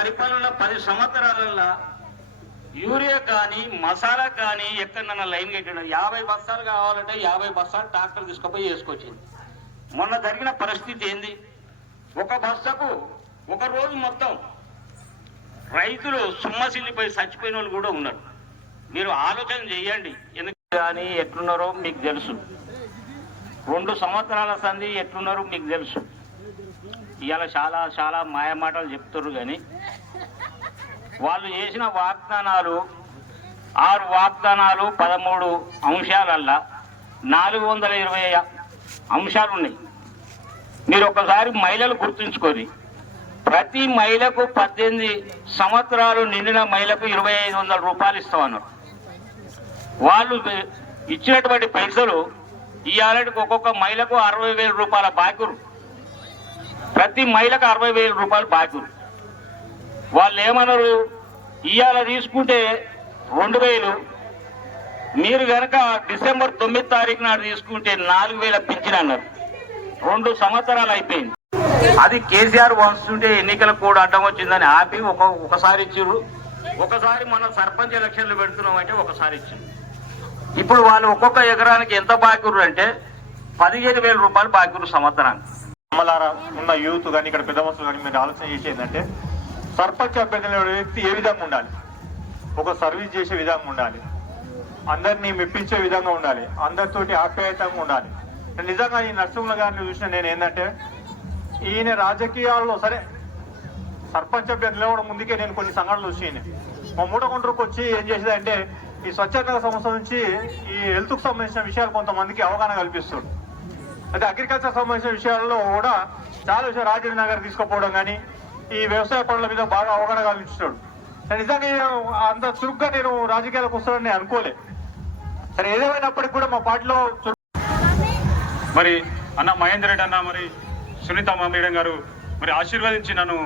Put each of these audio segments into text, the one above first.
పరిపాలన 10 సంవత్సరాలలో యూరియా కానీ మసాలా కానీ ఎక్కడన్నా లైన్ కట్టిన 50 బస్తాలు కావాలంటే 50 బస్తాలు ట్రాక్టర్ తీసుకుపోయి వేసుకొచ్చింది. మొన్న జరిగిన పరిస్థితి ఏంది? ఒక బస్తాకు ఒక రోజు మొత్తం రైతులు సుమ్మసిల్లిపోయి చచ్చిపోయిన వాళ్ళు కూడా ఉన్నారు. మీరు ఆలోచన చేయండి. ఎందుకు కానీ ఎట్లున్నారో మీకు తెలుసు. 2 సంవత్సరాల సంధి ఎట్లున్నారో మీకు తెలుసు. ఇవాళ చాలా చాలా మాయమాటలు చెప్తున్నారు. కానీ వాళ్ళు చేసిన వాగ్దానాలు 6 వాగ్దానాలు 13 అంశాలల్లా 420 అంశాలు ఉన్నాయి. మీరు ఒకసారి మహిళలు గుర్తుంచుకొని, ప్రతి మహిళకు 18 సంవత్సరాలు నిండిన మహిళకు 2500 రూపాయలు ఇస్తామన్నారు. వాళ్ళు ఇచ్చినటువంటి పైసలు ఇవాళకి ఒక్కొక్క మహిళకు 60,000 రూపాయల బాకీలు, ప్రతి మహిళకు 60,000 రూపాయలు బాకీలు. వాళ్ళు ఏమన్నారు? ఇవాళ తీసుకుంటే 2,000, మీరు కనుక డిసెంబర్ 9 తారీఖు నాడు తీసుకుంటే 4,000 పింఛన్ అన్నారు. 2 సంవత్సరాలు అయిపోయింది. అది కేసీఆర్ వంచుంటే ఎన్నికల కూడా అడ్డం వచ్చిందని ఆపి ఒకసారి ఇచ్చిర్రు. ఒకసారి మనం సర్పంచ్ ఎలక్షన్లు పెడుతున్నామంటే ఒకసారి ఇచ్చింది. ఇప్పుడు వాళ్ళు ఒక్కొక్క ఎకరానికి ఎంత బాకీరు అంటే 15,000 రూపాయలు బాకీరు సంవత్సరానికి. అమలారా ఉన్న యూత్ కానీ ఇక్కడ పెద్ద మనుషులు కానీ మీరు ఆలోచన చేసేదంటే, సర్పంచ్ అభ్యర్థి వ్యక్తి ఏ విధంగా ఉండాలి? ఒక సర్వీస్ చేసే విధంగా ఉండాలి, అందరినీ మెప్పించే విధంగా ఉండాలి, అందరితోటి ఆప్యాయతంగా ఉండాలి. నిజంగా ఈ నరసింహ గారిని చూసిన నేను ఏంటంటే, ఈయన రాజకీయాల్లో సరే సర్పంచ్ అభ్యర్థి నిలవడం ముందుకే నేను కొన్ని సంఘటనలు చూసి మా మూటకొండకు వచ్చి ఏం చేసేదంటే, ఈ స్వచ్ఛంద సంస్థ నుంచి ఈ హెల్త్కు సంబంధించిన విషయాలు కొంతమందికి అవగాహన కల్పిస్తాడు. అయితే అగ్రికల్చర్ సంబంధించిన విషయాల్లో కూడా చాలా విషయాలు రాజేంద్ర నగర్ తీసుకుపోవడం కానీ ఈ వ్యవసాయ పనుల మీద బాగా అవగాహన కల్పిస్తాడు. నిజంగా అంత చురుగ్గా నేను రాజకీయాలకు వస్తానని నేను అనుకోలే. సరే ఏదేమైనప్పటికీ కూడా మా పార్టీలో మరి అన్న మహేందర్ రెడ్డి అన్న, మరి సునీత మేడం గారు మరి ఆశీర్వదించి నన్ను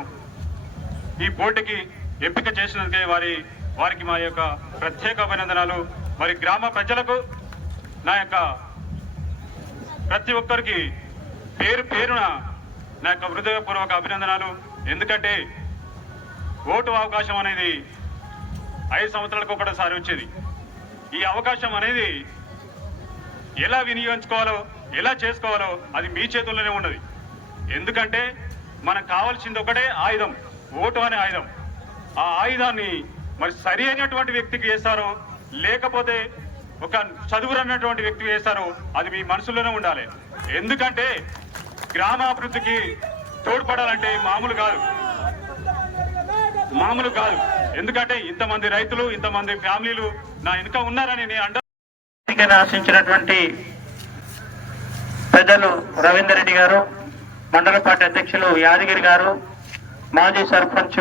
ఈ పోటీకి ఎంపిక చేసినందుకే వారికి మా యొక్క ప్రత్యేక అభినందనాలు. మరి గ్రామ ప్రజలకు నా యొక్క ప్రతి ఒక్కరికి పేరు పేరున నా యొక్క హృదయపూర్వక అభినందనాలు. ఎందుకంటే ఓటు అవకాశం అనేది 5 సంవత్సరాలకు ఒకటిసారి వచ్చేది. ఈ అవకాశం అనేది ఎలా వినియోగించుకోవాలో, ఎలా చేసుకోవాలో అది మీ చేతుల్లోనే ఉన్నది. ఎందుకంటే మనకు కావాల్సింది ఒకటే ఆయుధం, ఓటు అనే ఆయుధం. ఆ ఆయుధాన్ని మరి సరి అయినటువంటి వ్యక్తికి వేస్తారో, లేకపోతే ఒక చదువురన్నటువంటి వ్యక్తికి వేస్తారో అది మీ మనసులోనే ఉండాలి. ఎందుకంటే గ్రామాభివృద్ధికి తోడ్పడాలంటే మామూలు కాదు. ఎందుకంటే ఇంతమంది రైతులు, ఇంతమంది ఫ్యామిలీలు నా వెనుక ఉన్నారని నేను ఆశించినటువంటి పెద్దలు రవీందర్ రెడ్డి గారు, మండల పార్టీ అధ్యక్షులు యాదగిరి గారు, మాజీ సర్పంచ్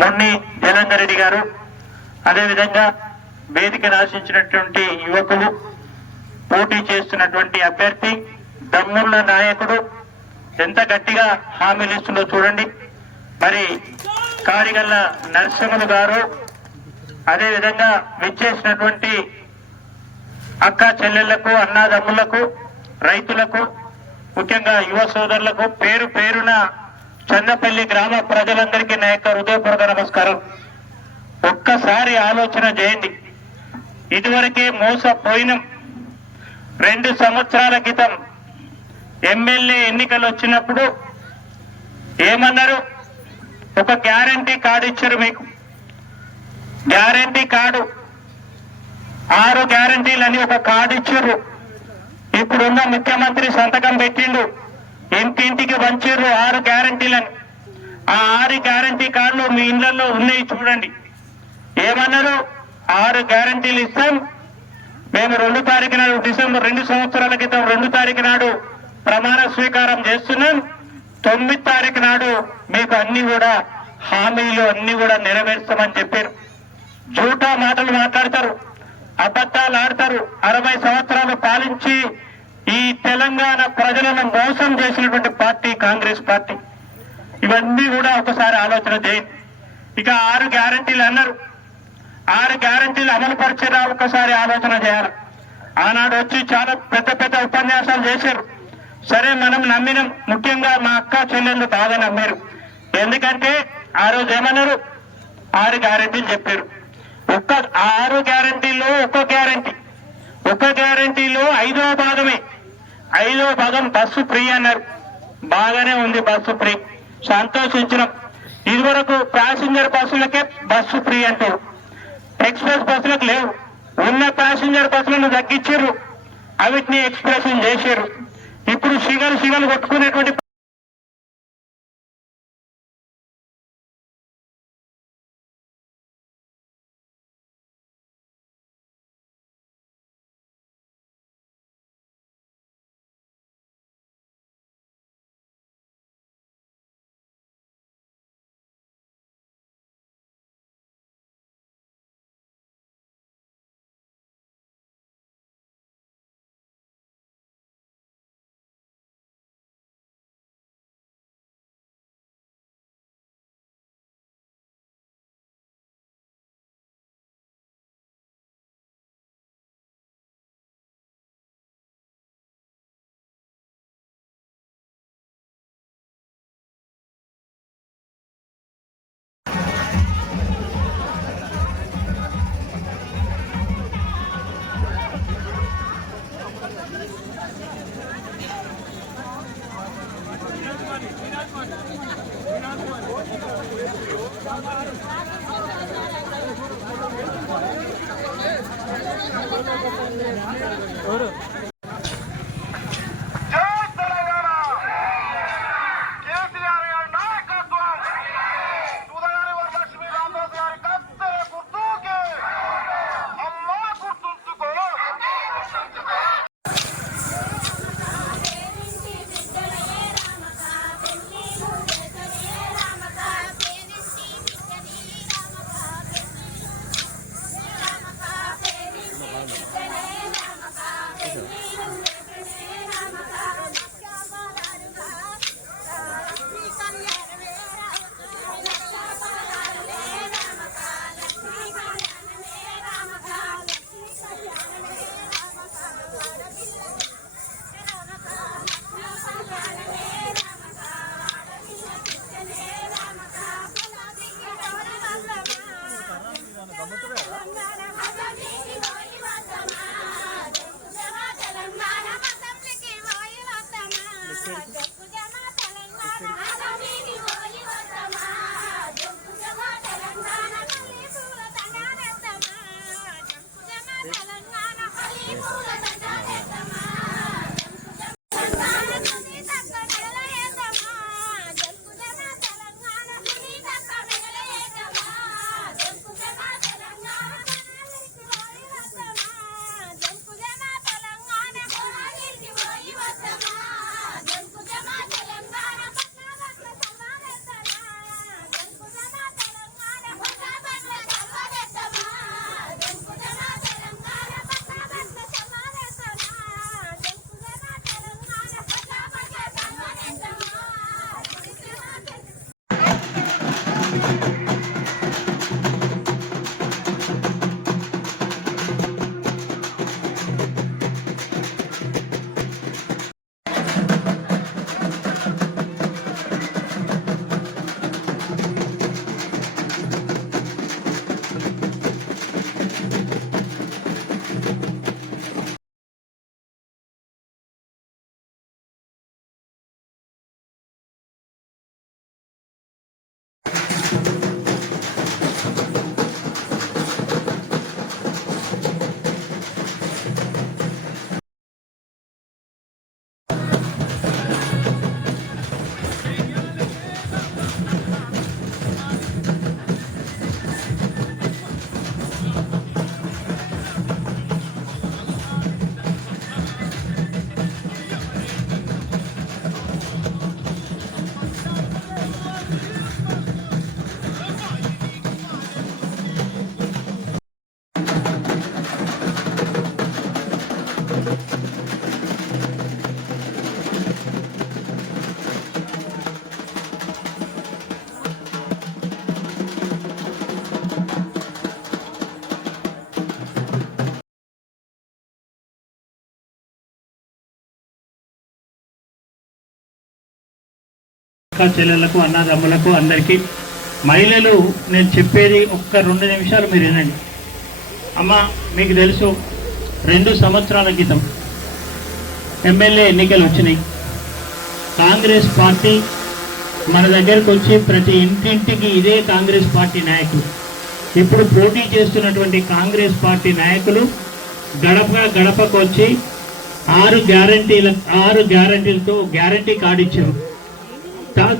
మొన్ని జలంధర్ రెడ్డి గారు, అదేవిధంగా వేదికను ఆశించినటువంటి యువకులు, పోటీ చేస్తున్నటువంటి అభ్యర్థి, దమ్ముళ్ళ నాయకుడు, ఎంత గట్టిగా హామీలు ఇస్తుందో చూడండి. మరి కారిగల్ల నరసింహులు గారు, అదేవిధంగా విచ్చేసినటువంటి అక్క చెల్లెళ్లకు, అన్నాదమ్ములకు, రైతులకు, ముఖ్యంగా యువ సోదరులకు పేరు పేరున చందపల్లి గ్రామ ప్రజలందరికీ నా యొక్క హృదయపూర్వక నమస్కారం. ఒక్కసారి ఆలోచన చేయండి. ఇదివరకే మోసపోయినాం. 2 సంవత్సరాల క్రితం ఎమ్మెల్యే ఎన్నికలు వచ్చినప్పుడు ఏమన్నారు? ఒక గ్యారంటీ కార్డు ఇచ్చారు మీకు. గ్యారంటీ కార్డు 6 గ్యారంటీలని ఒక కార్డు ఇచ్చారు. ఇప్పుడున్న ముఖ్యమంత్రి సంతకం పెట్టిండు, ఇంటింటికి పంచారు 6 గ్యారంటీలని. ఆ 6 గ్యారంటీ కార్డులు మీ ఇళ్లలో ఉన్నాయి, చూడండి. ఏమన్నారు? 6 గ్యారంటీలు ఇస్తాం మేము. 2 తారీఖు నాడు, డిసెంబర్ 2 సంవత్సరాల క్రితం 2 తారీఖు నాడు ప్రమాణ స్వీకారం చేస్తున్నాం. 9 తారీఖు నాడు మీకు అన్ని కూడా హామీలు అన్ని కూడా నెరవేర్స్తామని చెప్పారు. జూటా మాటలు మాట్లాడతారు, అబద్ధాలు ఆడతారు. 60 సంవత్సరాలు పాలించి ఈ తెలంగాణ ప్రజలను మోసం చేసినటువంటి పార్టీ కాంగ్రెస్ పార్టీ. ఇవన్నీ కూడా ఒకసారి ఆలోచన చేయండి. ఇక 6 గ్యారంటీలు అన్నారు. 6 గ్యారంటీలు అమలు పరిచేలా ఒకసారి ఆలోచన చేయాలి. ఆనాడు వచ్చి చాలా పెద్ద పెద్ద ఉపన్యాసాలు చేశారు. సరే మనం నమ్మినాం. ముఖ్యంగా మా అక్క చెల్లెళ్ళు బాగా నమ్మారు. ఎందుకంటే ఆ రోజు ఏమన్నారు, 6 గ్యారెంటీలు చెప్పారు. 6 గ్యారెంటీలో ఒక్క గ్యారెంటీలో 5వ భాగమే, 5వ భాగం బస్సు ఫ్రీ అన్నారు. బాగానే ఉంది, బస్సు ఫ్రీ, సంతోషించినాం. ఇదివరకు ప్యాసింజర్ బస్సులకే బస్సు ఫ్రీ అంటారు, ఎక్స్ప్రెస్ బస్సులకు లేవు. ఉన్న ప్యాసింజర్ బస్సులను తగ్గించారు, అవిటిని ఎక్స్ప్రెస్ చేశారు. ఇప్పుడు సిగలు కొట్టుకునేటువంటి అక్క చెల్లెలకు అన్నదమ్ములకు అందరికీ మహిళలు నేను చెప్పేది ఒక్క 2 నిమిషాలు మీరు వినండి. అమ్మ మీకు తెలుసు 2 సంవత్సరాల క్రితం ఎమ్మెల్యే ఎన్నికలు వచ్చినాయి. కాంగ్రెస్ పార్టీ మన దగ్గరకు వచ్చి ప్రతి ఇంటింటికి ఇదే కాంగ్రెస్ పార్టీ నాయకులు, ఇప్పుడు పోటీ చేస్తున్నటువంటి కాంగ్రెస్ పార్టీ నాయకులు గడప గడపకు వచ్చి 6 గ్యారంటీలతో గ్యారంటీ కార్డు ఇచ్చారు.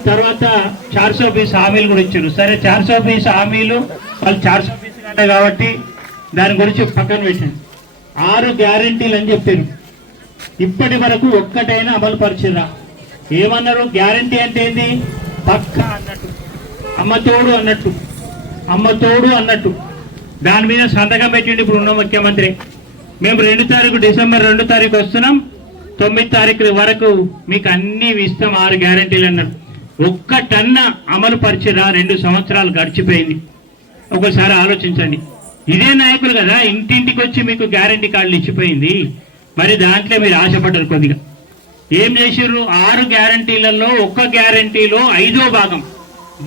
తర్వాత 420 హామీలు కూడా ఇచ్చారు. సరే 420 హామీలు వాళ్ళు 420 అంటే కాబట్టి దాని గురించి పక్కన పెట్టండి. 6 గ్యారంటీలు అని చెప్పారు. ఇప్పటి వరకు ఒక్కటైనా అమలు పరిచిరా? ఏమన్నారు? గ్యారంటీ అంటే ఏంది? పక్కా అన్నట్టు, అమ్మతోడు అన్నట్టు, అమ్మతోడు అన్నట్టు దాని మీద సంతకం పెట్టిండి ఇప్పుడు ఉన్న ముఖ్యమంత్రి. మేము డిసెంబర్ 2 తారీఖు వస్తున్నాం, 9 తారీఖు వరకు మీకు అన్ని ఇస్తాం 6 గ్యారంటీలు అన్నారు. ఒక్కటన్నా అమలు పరిచిరా? 2 సంవత్సరాలు గడిచిపోయింది. ఒకసారి ఆలోచించండి. ఇదే నాయకులు కదా ఇంటింటికి వచ్చి మీకు గ్యారంటీ కార్డులు ఇచ్చిపోయింది. మరి దాంట్లో మీరు ఆశపడ్డారు కొద్దిగా. ఏం చేసారు? 6 గ్యారంటీలలో 1 గ్యారంటీలో 5వ భాగం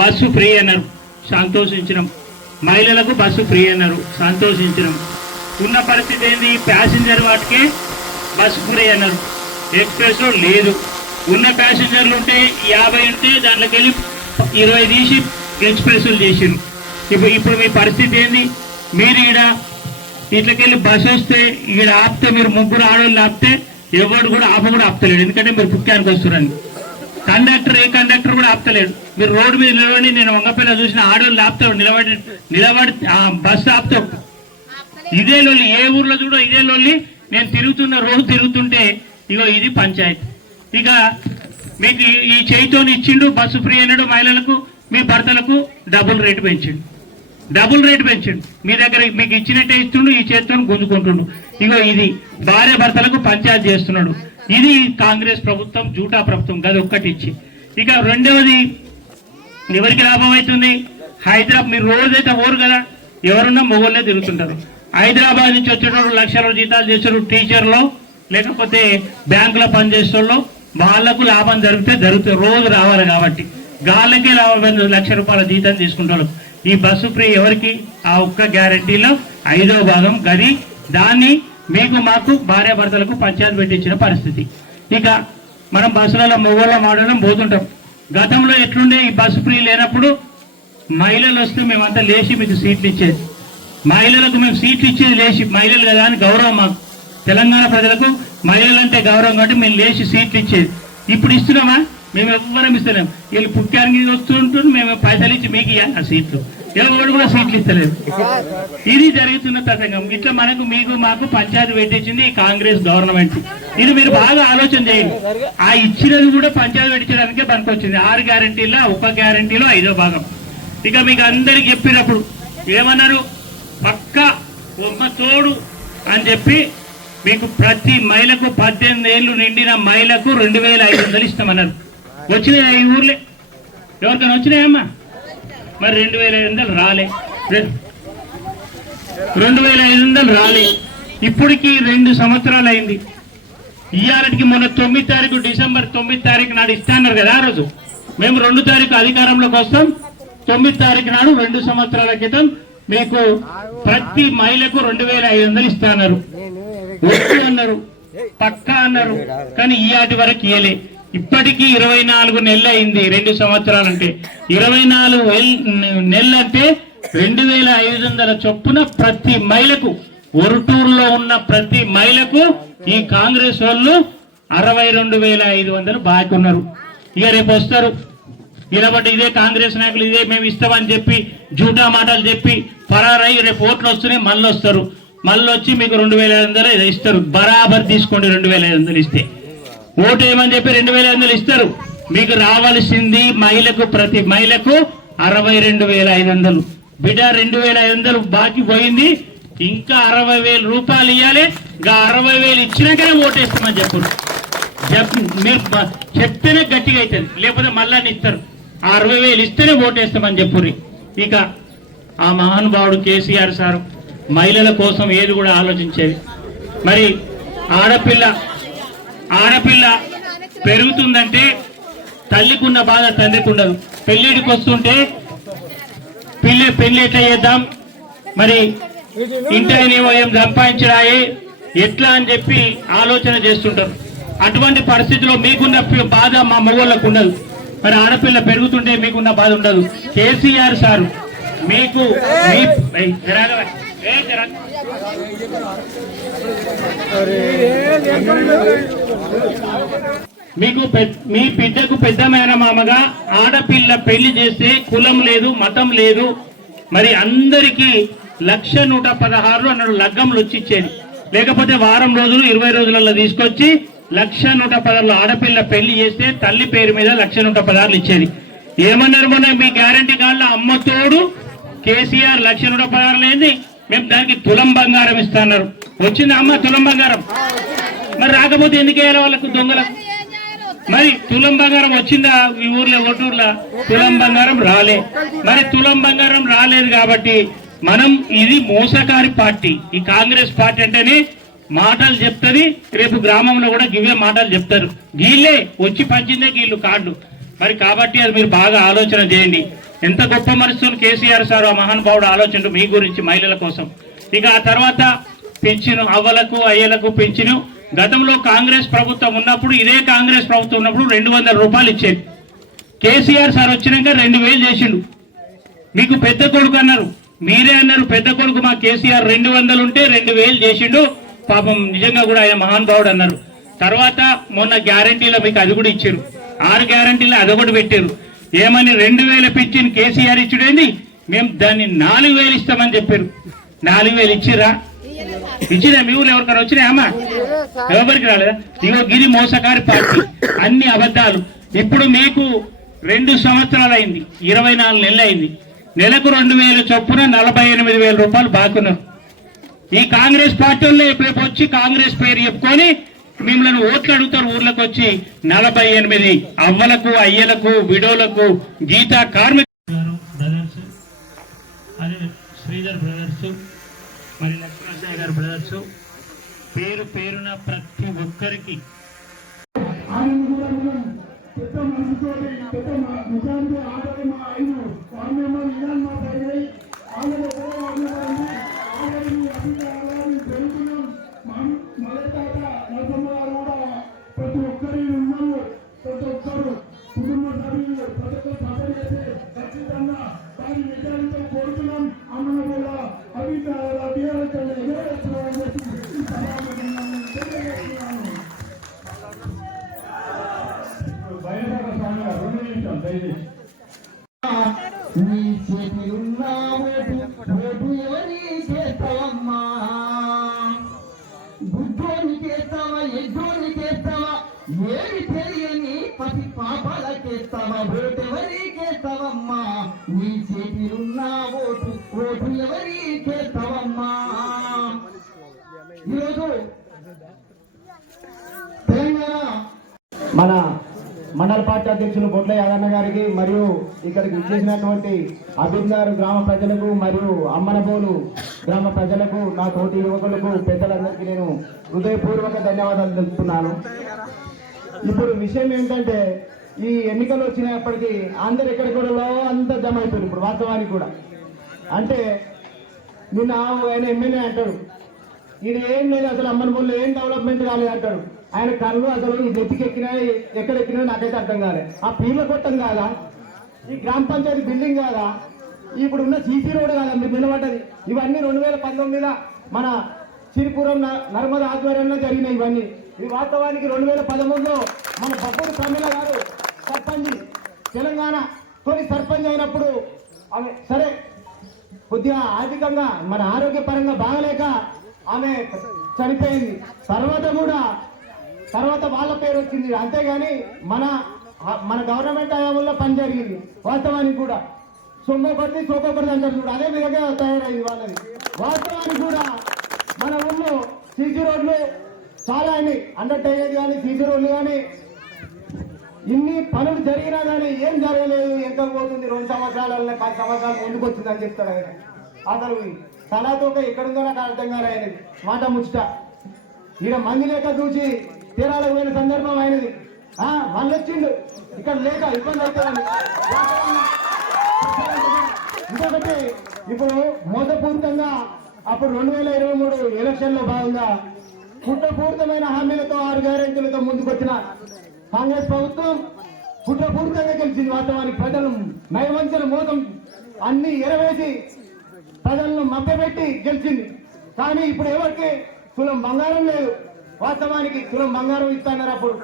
బస్సు ఫ్రీ అన్నారు, సంతోషించడం. మహిళలకు బస్సు ఫ్రీ అన్నారు, సంతోషించడం. ఉన్న పరిస్థితి ఏంది? ప్యాసింజర్ వాటికే బస్సు ఫ్రీ అన్నారు, ఎక్స్ప్రెస్ లో లేదు. ఉన్న ప్యాసింజర్లు ఉంటే 50 ఉంటే దాంట్లోకి వెళ్ళి 20 తీసి ఎక్స్ప్రెస్లు చేసారు. ఇప్పుడు మీ పరిస్థితి ఏంది? మీరు ఇట్లకెళ్ళి బస్సు వస్తే ఈడ ఆపితే మీరు 3 ఆడవాళ్ళు ఆపితే ఎవరు కూడా కూడా ఆపుతలేడు, ఎందుకంటే మీరు పుట్టానికి వస్తున్నారని. ఏ కండక్టర్ కూడా ఆపుతలేడు. మీరు రోడ్డు మీద నిలబడి, నేను వంగపల్లి చూసిన ఆడవాళ్ళు ఆపుతాడు, నిలబడి బస్సు ఆపుతాడు. ఇదే లొల్లి ఏ ఊర్లో చూడో ఇదే లొల్లి. నేను రోజు తిరుగుతుంటే ఇగో ఇది పంచాయతీ. ఇక మీకు ఈ చేయితోని ఇచ్చిండు బస్సు ఫ్రీ అన్నాడు మహిళలకు, మీ భర్తలకు డబుల్ రేటు పెంచిండు. మీ దగ్గర మీకు ఇచ్చినట్టే ఇస్తుండు, ఈ చేతితో గుంజుకుంటుండు. ఇగో ఇది భార్య భర్తలకు పంచాయతీ చేస్తున్నాడు. ఇది కాంగ్రెస్ ప్రభుత్వం, జూటా ప్రభుత్వం గది ఒక్కటి ఇచ్చి. ఇక రెండవది ఎవరికి లాభం అవుతుంది? హైదరాబాద్ మీరు రోజైతే ఓరు కదా, ఎవరున్నా మొగోళ్ళే తిరుగుతుంటారు. హైదరాబాద్ నుంచి వచ్చేటప్పుడు లక్షల జీతాలు చేసారు టీచర్లో, లేకపోతే బ్యాంకులో పనిచేసేవాళ్ళు, వాళ్లకు లాభం జరుగుతుంది, రోజు రావాలి కాబట్టి గాళ్ళకే లాభం. 1 లక్ష రూపాయల జీతం తీసుకుంటారు. ఈ బస్సు ఫ్రీ ఎవరికి? ఆ 1 గ్యారంటీలో 5వ భాగం గది. దాన్ని మీకు మాకు భార్య భర్తలకు పంచాయతీ పెట్టించిన పరిస్థితి. ఇక మనం బస్సులలో మొగోళ్ళ మాడడం పోతుంటాం. గతంలో ఎట్లుండే? ఈ బస్సు ఫ్రీ లేనప్పుడు మహిళలు వస్తే మేమంతా లేచి మీకు సీట్లు ఇచ్చేది. మహిళలకు మేము సీట్లు ఇచ్చేది లేచి, మహిళలు కదా అని గౌరవం. మాకు తెలంగాణ ప్రజలకు మహిళలు అంటే గౌరవం కాబట్టి మేము లేచి సీట్లు ఇచ్చేది. ఇప్పుడు ఇస్తున్నామా? మేము ఎవ్వరం ఇస్తలేం. వీళ్ళు పుట్టానికి వస్తుంటుంది, మేము పైసలు ఇచ్చి మీకు ఇవ్వాలి సీట్లు. ఎవరు కూడా సీట్లు ఇస్తలేదు. ఇది జరుగుతున్న తతంగం. ఇట్లా మీకు మాకు పంచాయతీ పెట్టించింది ఈ కాంగ్రెస్ గవర్నమెంట్. ఇది మీరు బాగా ఆలోచన చేయండి. ఆ ఇచ్చినది కూడా పంచాయతీ పెట్టించడానికే పనికొచ్చింది. 6 గ్యారంటీలో 1 గ్యారంటీలో 5వ భాగం. ఇక మీకు అందరికి చెప్పినప్పుడు ఏమన్నారు? పక్కా ఒక్క తోడు అని చెప్పి మీకు ప్రతి మహిళకు 18 ఏళ్ళు నిండిన మహిళకు 2500 ఇస్తామన్నారు. వచ్చినాయి ఈ ఊర్లే? ఎవరికైనా వచ్చినాయమ్మా? మరి 2500 రాలే. 2500 రాలే. ఇప్పటికి 2 సంవత్సరాలు అయింది. ఇవాళకి మొన్న 9 తారీఖు డిసెంబర్ 9 తారీఖు నాడు ఇస్తాన్నారు కదా. ఆ రోజు మేము 2 తారీఖు అధికారంలోకి వస్తాం. 9 తారీఖు నాడు 2 సంవత్సరాల క్రితం మీకు ప్రతి మహిళకు 2500 ఇస్తాన్నారు. వస్తు అన్నారు, పక్కా అన్నారు, కానీ ఈయాటి వరకు ఇయ్యలే. ఇప్పటికీ 24 నెలలు అయింది. 2 సంవత్సరాలంటే 24 నెలలంటే 2500 చొప్పున ప్రతి మహిళకు, ఒరుటూరులో ఉన్న ప్రతి మహిళకు ఈ కాంగ్రెస్ వాళ్ళు 62,500 బాకీ ఉన్నారు. ఇక రేపు వస్తారు నిలబడి ఇదే కాంగ్రెస్ నాయకులు ఇదే మేము ఇస్తామని చెప్పి జూటా మాటలు చెప్పి ఫరారై రేపు ఓట్లు వస్తున్నాయి, మళ్ళీ వస్తారు. మళ్ళీ వచ్చి మీకు 2500 ఇస్తారు. బరాబర్ తీసుకోండి. 2500 ఇస్తే ఓటు ఏమని చెప్పి 2500 ఇస్తారు. మీకు రావాల్సింది మహిళకు, ప్రతి మహిళకు 62,500. బిడ్డ 2,500 బాకీ పోయింది. ఇంకా 60,000 రూపాయలు ఇవ్వాలి. ఇంకా 60,000 ఇచ్చినాకనే ఓటేస్తామని చెప్పు. మీరు చెప్తేనే గట్టిగా అవుతుంది, లేకపోతే మళ్ళా ఇస్తారు. 60,000 ఇస్తేనే ఓటేస్తామని చెప్పుర్రి. ఇక ఆ మహానుభావుడు కేసీఆర్ సారు మహిళల కోసం ఏది కూడా ఆలోచించేది. మరి ఆడపిల్ల పెరుగుతుందంటే తల్లికి ఉన్న బాధ తండ్రికి ఉండదు. పెళ్లిడికి వస్తుంటే పెళ్లి ఎట్లా చేద్దాం, మరి ఇంటనేమో ఏం సంపాదించడాయే ఎట్లా అని చెప్పి ఆలోచన చేస్తుంటారు. అటువంటి పరిస్థితిలో మీకున్న బాధ మా మగవాళ్ళకు ఉండదు. మరి ఆడపిల్ల పెరుగుతుంటే మీకున్న బాధ ఉండదు. కేసీఆర్ సార్ మీకు మీకు మీ బిడ్డకు పెద్ద మేనమామగా ఆడపిల్ల పెళ్లి చేస్తే కులం లేదు, మతం లేదు, మరి అందరికీ 1,116 అన్నాడు లగ్గంలు వచ్చి ఇచ్చేది. లేకపోతే వారం రోజులు 20 రోజులలో తీసుకొచ్చి 1,116 ఆడపిల్ల పెళ్లి చేస్తే తల్లి పేరు మీద 1,116 ఇచ్చేది. ఏమన్నారు మొన్న మీ గ్యారంటీ కార్డులో అమ్మ తోడు కేసీఆర్ 1,116 లేని మేము దానికి తులం బంగారం ఇస్తున్నారు. వచ్చింది అమ్మ తులం బంగారం? మరి రాకపోతే ఎందుకు వేయాలి వాళ్ళకు దొంగలకు? మరి తులం బంగారం వచ్చిందా ఈ ఊర్లో ఒటూర్లో? తులం బంగారం రాలే. మరి తులం బంగారం రాలేదు కాబట్టి మనం ఇది మోసకారి పార్టీ. ఈ కాంగ్రెస్ పార్టీ అంటేనే మాటలు చెప్తుంది, రేపు గ్రామంలో కూడా గివే మాటలు చెప్తారు. గీళ్ళే వచ్చి పంచిందే గీళ్ళు కార్డు. మరి కాబట్టి అది మీరు బాగా ఆలోచన చేయండి. ఎంత గొప్ప మనసుతో కేసీఆర్ సార్ ఆ మహానుభావుడు ఆలోచన మీ గురించి మహిళల కోసం. ఇక ఆ తర్వాత పెన్షన్ అవ్వలకు అయ్యలకు పెన్షన్ గతంలో కాంగ్రెస్ ప్రభుత్వం ఉన్నప్పుడు, ఇదే కాంగ్రెస్ ప్రభుత్వం ఉన్నప్పుడు 200 రూపాయలు ఇచ్చేది. కేసీఆర్ సార్ వచ్చినాక 2,000 చేసిండు. మీకు పెద్ద కొడుకు అన్నారు, మీరే అన్నారు పెద్ద కొడుకు మా కేసీఆర్ 200 ఉంటే 2,000 చేసిండు. పాపం నిజంగా కూడా ఆయన మహానుభావుడు అన్నారు. తర్వాత మొన్న గ్యారంటీలో మీకు అది కూడా ఇచ్చారు. 6 గ్యారంటీలో అదొకటి పెట్టారు. ఏమని 2,000 పెన్షన్ కేసీఆర్ ఇచ్చుడేంది, మేము దాన్ని 4,000 ఇస్తామని చెప్పారు. 4,000 ఇచ్చిరా? ఇచ్చినా? మీ ఊళ్ళో ఎవరికైనా వచ్చినాయా అమ్మా? ఎవరికి రాలేదా? ఇగో గిరి మోసకారి పార్టీ, అన్ని అబద్ధాలు. ఇప్పుడు మీకు 2 సంవత్సరాలు అయింది, 24 నెలలు అయింది. నెలకు 2,000 చొప్పున 48,000 రూపాయలు బాకున్నారు. ఈ కాంగ్రెస్ పార్టీ వాళ్ళు ఎప్పుడైపు వచ్చి కాంగ్రెస్ పేరు చెప్పుకొని మిమ్మల్ని ఓట్లు అడుగుతారు. ఊర్లకు వచ్చి 48 అవ్వలకు అయ్యలకు విడోలకు గీతా కార్మిక బ్రదర్స్, అదే శ్రీధర్ బ్రదర్స్, మరి లక్ష్మణసాయి గారు బ్రదర్స్, పేరు పేరున ప్రతి ఒక్కరికి ప్రతి ఒక్కరి ఉన్నాము, ప్రతి ఒక్కరు కుటుంబ సభ్యులు ప్రతి ఒక్కరు సభ్యులు చేసి ఖచ్చితంగా దాని విజయాలతో కోరుతున్నాం. అమ్మను కూడా నీ చేతిలున్నా ఓటు ఎవరి చేస్తావమ్మా? గుడ్డోనికేస్తావా, ఎడ్డోనికేస్తావా, ఏమి తెలియని పసి పాపాలకేస్తావా? ఓటెవరికేస్తావమ్మా? నీ చేతిలున్నా ఓటు ఎవరికేస్తావమ్మా? ఈరోజు తెలంగాణ మన మండల పార్టీ అధ్యక్షులు బొట్ల యాదన్న గారికి మరియు ఇక్కడికి విచ్చేసినటువంటి అభిజ్ఞారు గ్రామ ప్రజలకు మరియు అమ్మనబోలు గ్రామ ప్రజలకు, నా తోటి యువకులకు, పెద్దలందరికీ నేను హృదయపూర్వక ధన్యవాదాలు తెలుపుతున్నాను. ఇప్పుడు విషయం ఏంటంటే, ఈ ఎన్నికలు వచ్చినప్పటికీ అందరు ఎక్కడికూడలో అంతా జమ అయిపోయింది. ఇప్పుడు వాస్తవానికి కూడా అంటే నిన్న ఆయన ఎమ్మెల్యే అంటాడు, ఈయన ఏం లేదు అసలు అమ్మనబోలు ఏం డెవలప్మెంట్ కాలేదు అంటాడు. ఆయన కళ్ళు అసలు ఈ నెత్తికి ఎక్కినా ఎక్కడెక్కినా నాకైతే అర్థం కాలే. ఆ పీర్ల కొట్టం కాదా, ఈ గ్రామ పంచాయతీ బిల్డింగ్ కాదా, ఇప్పుడు ఉన్న సీసీ రోడ్ కాదా మీరు నిలబడ్డది? ఇవన్నీ 2019 మన సిరిపురం నర్మద ఆధ్వర్యంలో జరిగినాయి. ఇవన్నీ ఈ వాస్తవానికి 2013లో మన బొబ్బూరు ప్రమీల గారు సర్పంచ్, తెలంగాణ తొలి సర్పంచ్ అయినప్పుడు ఆమె సరే కొద్దిగా ఆర్థికంగా మన ఆరోగ్యపరంగా బాగలేక ఆమె చనిపోయింది. తర్వాత వాళ్ళ పేరు వచ్చింది. అంతేగాని మన గవర్నమెంట్ హయాంలో పని జరిగింది. వాస్తవానికి కూడా సొమ్మొకటి సోకొకటి అంటారు చూడు, అదే విధంగా తయారైంది వాళ్ళది. వాస్తవానికి కూడా మన ఊళ్ళో సీసీ రోడ్లు చాలా అయినాయి, అండర్టేజ్ కానీ సీసీ రోడ్లు కానీ ఇన్ని పనులు జరిగినా కానీ ఏం జరగలేదు. ఎంత పోతుంది 2 సంవత్సరాలనే 10 సంవత్సరాలు ముందుకు వచ్చిందని చెప్తాడు ఆయన. అసలు తలాతోక ఎక్కడుందో నాకు అర్థం కాలేదు మాట ముచ్చట. ఈడ మంది లేక చూసి తీరాలకు పోయిన సందర్భం అయినది. వాళ్ళు వచ్చిండు ఇక్కడ లేక ఇబ్బంది అవుతుందని. ఇంకొకటి ఇప్పుడు మోసపూరితంగా అప్పుడు 2023 ఎలక్షన్లో భాగంగా కుట్రపూరితమైన హామీలతో 6 గ్యారెంటీలతో ముందుకొచ్చిన కాంగ్రెస్ ప్రభుత్వం కుట్రపూరితంగా గెలిచింది. వాస్తవానికి ప్రజలను నయవంచన మోసం అన్ని ఎరవేసి ప్రజలను మభ్యపెట్టి గెలిచింది. కానీ ఇప్పుడు ఎవరికి తులం బంగారం లేదు. వాస్తవానికి తులం బంగారం ఇస్తున్నారు. అప్పుడు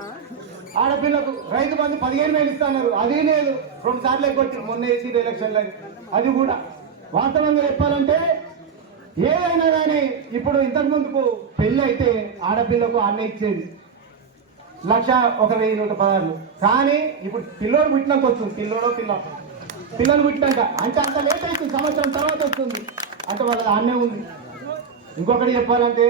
ఆడపిల్లకు రైతు బంధు 15,000 ఇస్తున్నారు, అది లేదు. 2 సార్లు ఎక్కొచ్చి మొన్న వేసింది ఎలక్షన్లో, అది కూడా. వాస్తవంగా చెప్పాలంటే ఏదైనా కానీ ఇప్పుడు ఇంతకు ముందుకు పెళ్లి అయితే ఆడపిల్లకు అన్న ఇచ్చేది 1,01,116. కానీ ఇప్పుడు పిల్లోడు పుట్టినాక వస్తుంది, పిల్లలు పుట్టినాక అంటే అంత లేట్ అవుతుంది, సంవత్సరం తర్వాత వస్తుంది అంటే వాళ్ళకి అన్నే ఉంది. ఇంకొకటి చెప్పాలంటే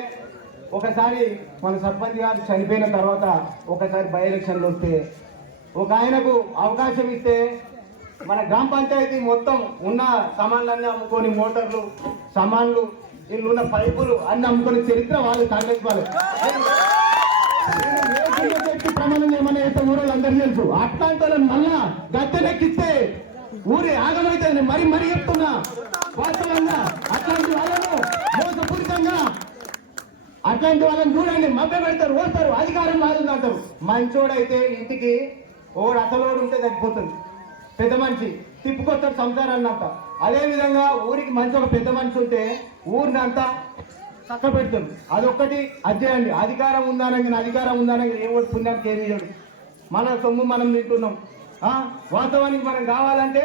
ఒకసారి మన సర్పంచ్ గారు చనిపోయిన తర్వాత ఒకసారి బై ఎలక్షన్లు వస్తే ఒక ఆయనకు అవకాశం ఇస్తే మన గ్రామ పంచాయతీ మొత్తం ఉన్న సామాన్లన్నీ అమ్ముకొని, మోటార్లు సామాన్లు వీళ్ళు ఉన్న పైపులు అన్ని అమ్ముకునే చరిత్ర వాళ్ళు కాంగ్రెస్ వాళ్ళు. ప్రమాణం ఏమన్నా అయితే ఊరలు అందరికీ తెలుసు. అట్లాంటి వాళ్ళని మళ్ళా గద్దెనెక్కిస్తే ఊరి ఆగమైతే మరీ చెప్తున్నా. వాస్తవంగా అట్లాంటి వాళ్ళను మోసపూరితంగా అట్లాంటి వాళ్ళని చూడండి, మభ్య పెడతారు, ఓడతారు, అధికారం మారుంది అంటారు. మంచోడైతే ఇంటికి ఓడు అసలోడు ఉంటే తగ్గిపోతుంది, పెద్ద మనిషి తిప్పుకొస్తాడు సంసారాన్ని అంతా. అదే విధంగా ఊరికి మంచి ఒక పెద్ద మనిషి ఉంటే ఊరిని అంతా చక్క పెడతాడు. అదొక్కటి అధ్యయండి. అధికారం ఉందానని ఏ ఓటు పుణ్యానికి ఏమి ఇవ్వడు. మన సొమ్ము మనం తింటున్నాం. వాస్తవానికి మనం కావాలంటే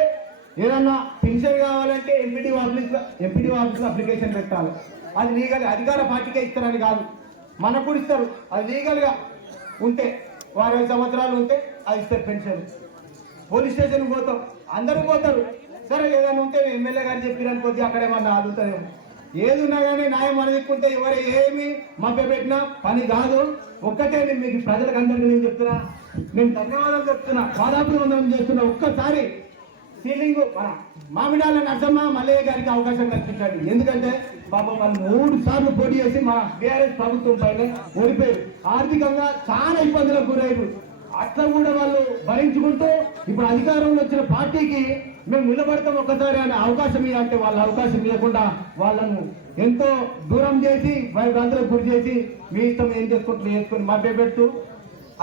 ఏదన్నా పెన్షన్ కావాలంటే ఎంపీడీ ఆఫీస్లో అప్లికేషన్ పెట్టాలి. అది లీగల్, అధికార పార్టీకే ఇస్తారని కాదు, మనకు కూడా ఇస్తారు. అది లీగల్గా ఉంటే 60 సంవత్సరాలు ఉంటే అది ఇస్తారు పెన్షన్. పోలీస్ స్టేషన్కి పోతాం, అందరూ పోతారు. సరే ఏదైనా ఉంటే ఎమ్మెల్యే గారు చెప్పిరని కొద్దిగా అక్కడేమన్నా ఆదుతారేమో. ఏది ఉన్నా కానీ న్యాయం మనదిక్కుంటే ఎవరు ఏమి మభ్య పెట్టినా పని కాదు. ఒక్కటే మీకు ప్రజలకు అందరికీ నేను చెప్తున్నా, నేను ధన్యవాదాలు చెప్తున్నా, పాదాభివందనం చేస్తున్నా. ఒక్కసారి సీలింగ్ మన మామిడాల నరసమ్మ మల్లయ్య గారికి అవకాశం కల్పించండి. ఎందుకంటే పాపం వాళ్ళు 3 సార్లు పోటీ చేసి మన బీఆర్ఎస్ ప్రభుత్వం పైన ఓడిపోయారు. ఆర్థికంగా చాలా ఇబ్బందులకు గురయ్యారు. అట్లా కూడా వాళ్ళు భరించుకుంటూ ఇప్పుడు అధికారంలో వచ్చిన పార్టీకి మేము నిలబడతాం ఒక్కసారి అనే అవకాశం ఇవ్వాలంటే వాళ్ళ అవకాశం ఇవ్వకుండా వాళ్ళను ఎంతో దూరం చేసి భయభ్రాంతులకు గురి చేసి మీ ఇష్టం ఏం చేసుకొని మభ్య పెడుతూ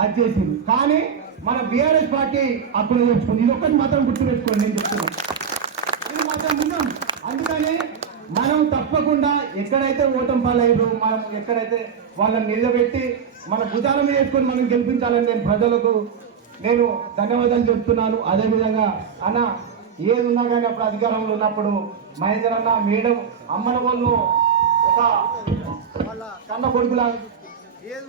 అది చేసింది. కానీ మన బీఆర్ఎస్ పార్టీ అప్పుడు చెప్పుకుంది. ఇది ఒక్కటి మాత్రం గుర్తుపెట్టుకోండి, నేను చెప్తున్నాను, ఇది మాత్రం నిజం. అందుకని మనం తప్పకుండా ఎక్కడైతే ఓటం పాలయ్యారో మనం ఎక్కడైతే వాళ్ళని నిలబెట్టి మన భుజాల మీద వేసుకొని మనం గెలిపించాలని నేను ప్రజలకు నేను ధన్యవాదాలు చెప్తున్నాను. అదేవిధంగా అన్న ఏది ఉన్నా కానీ అప్పుడు అధికారంలో ఉన్నప్పుడు మహేందర్ అన్న మేడం అమ్మన వాళ్ళు ఒక వాళ్ళ కన్న కొడుకులా ఏది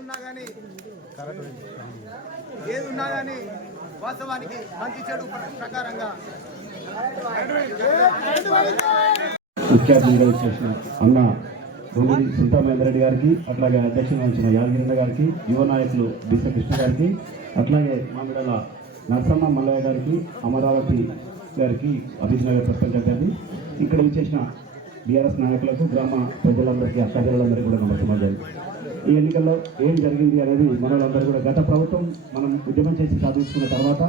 ఉన్నా కానీ వాస్తవానికి మంచి చెడు ప్రకారంగా ముఖ్య అతిథిగా చేసిన అన్న గోగిరి సీతామహేందరెడ్డి గారికి, అట్లాగే అధ్యక్షులు వహించిన యాదగిరి గారికి, యువ నాయకులు బిస కృష్ణ గారికి, అట్లాగే మామిడాల నరసమ్మ మల్లయ్య గారికి, అమరావతి గారికి, అభిజ్నగర్ సర్పంచ్ అభ్యర్థి, ఇక్కడ విచ్చేసిన బీఆర్ఎస్ నాయకులకు, గ్రామ ప్రజలందరికీ, అక్కజనులందరికీ కూడా నమస్కారాలు. ఈ ఎన్నికల్లో ఏం జరిగింది అనేది మనలందరూ కూడా గత ప్రభుత్వం మనం ఉద్యమం చేసి సాధించుకున్న తర్వాత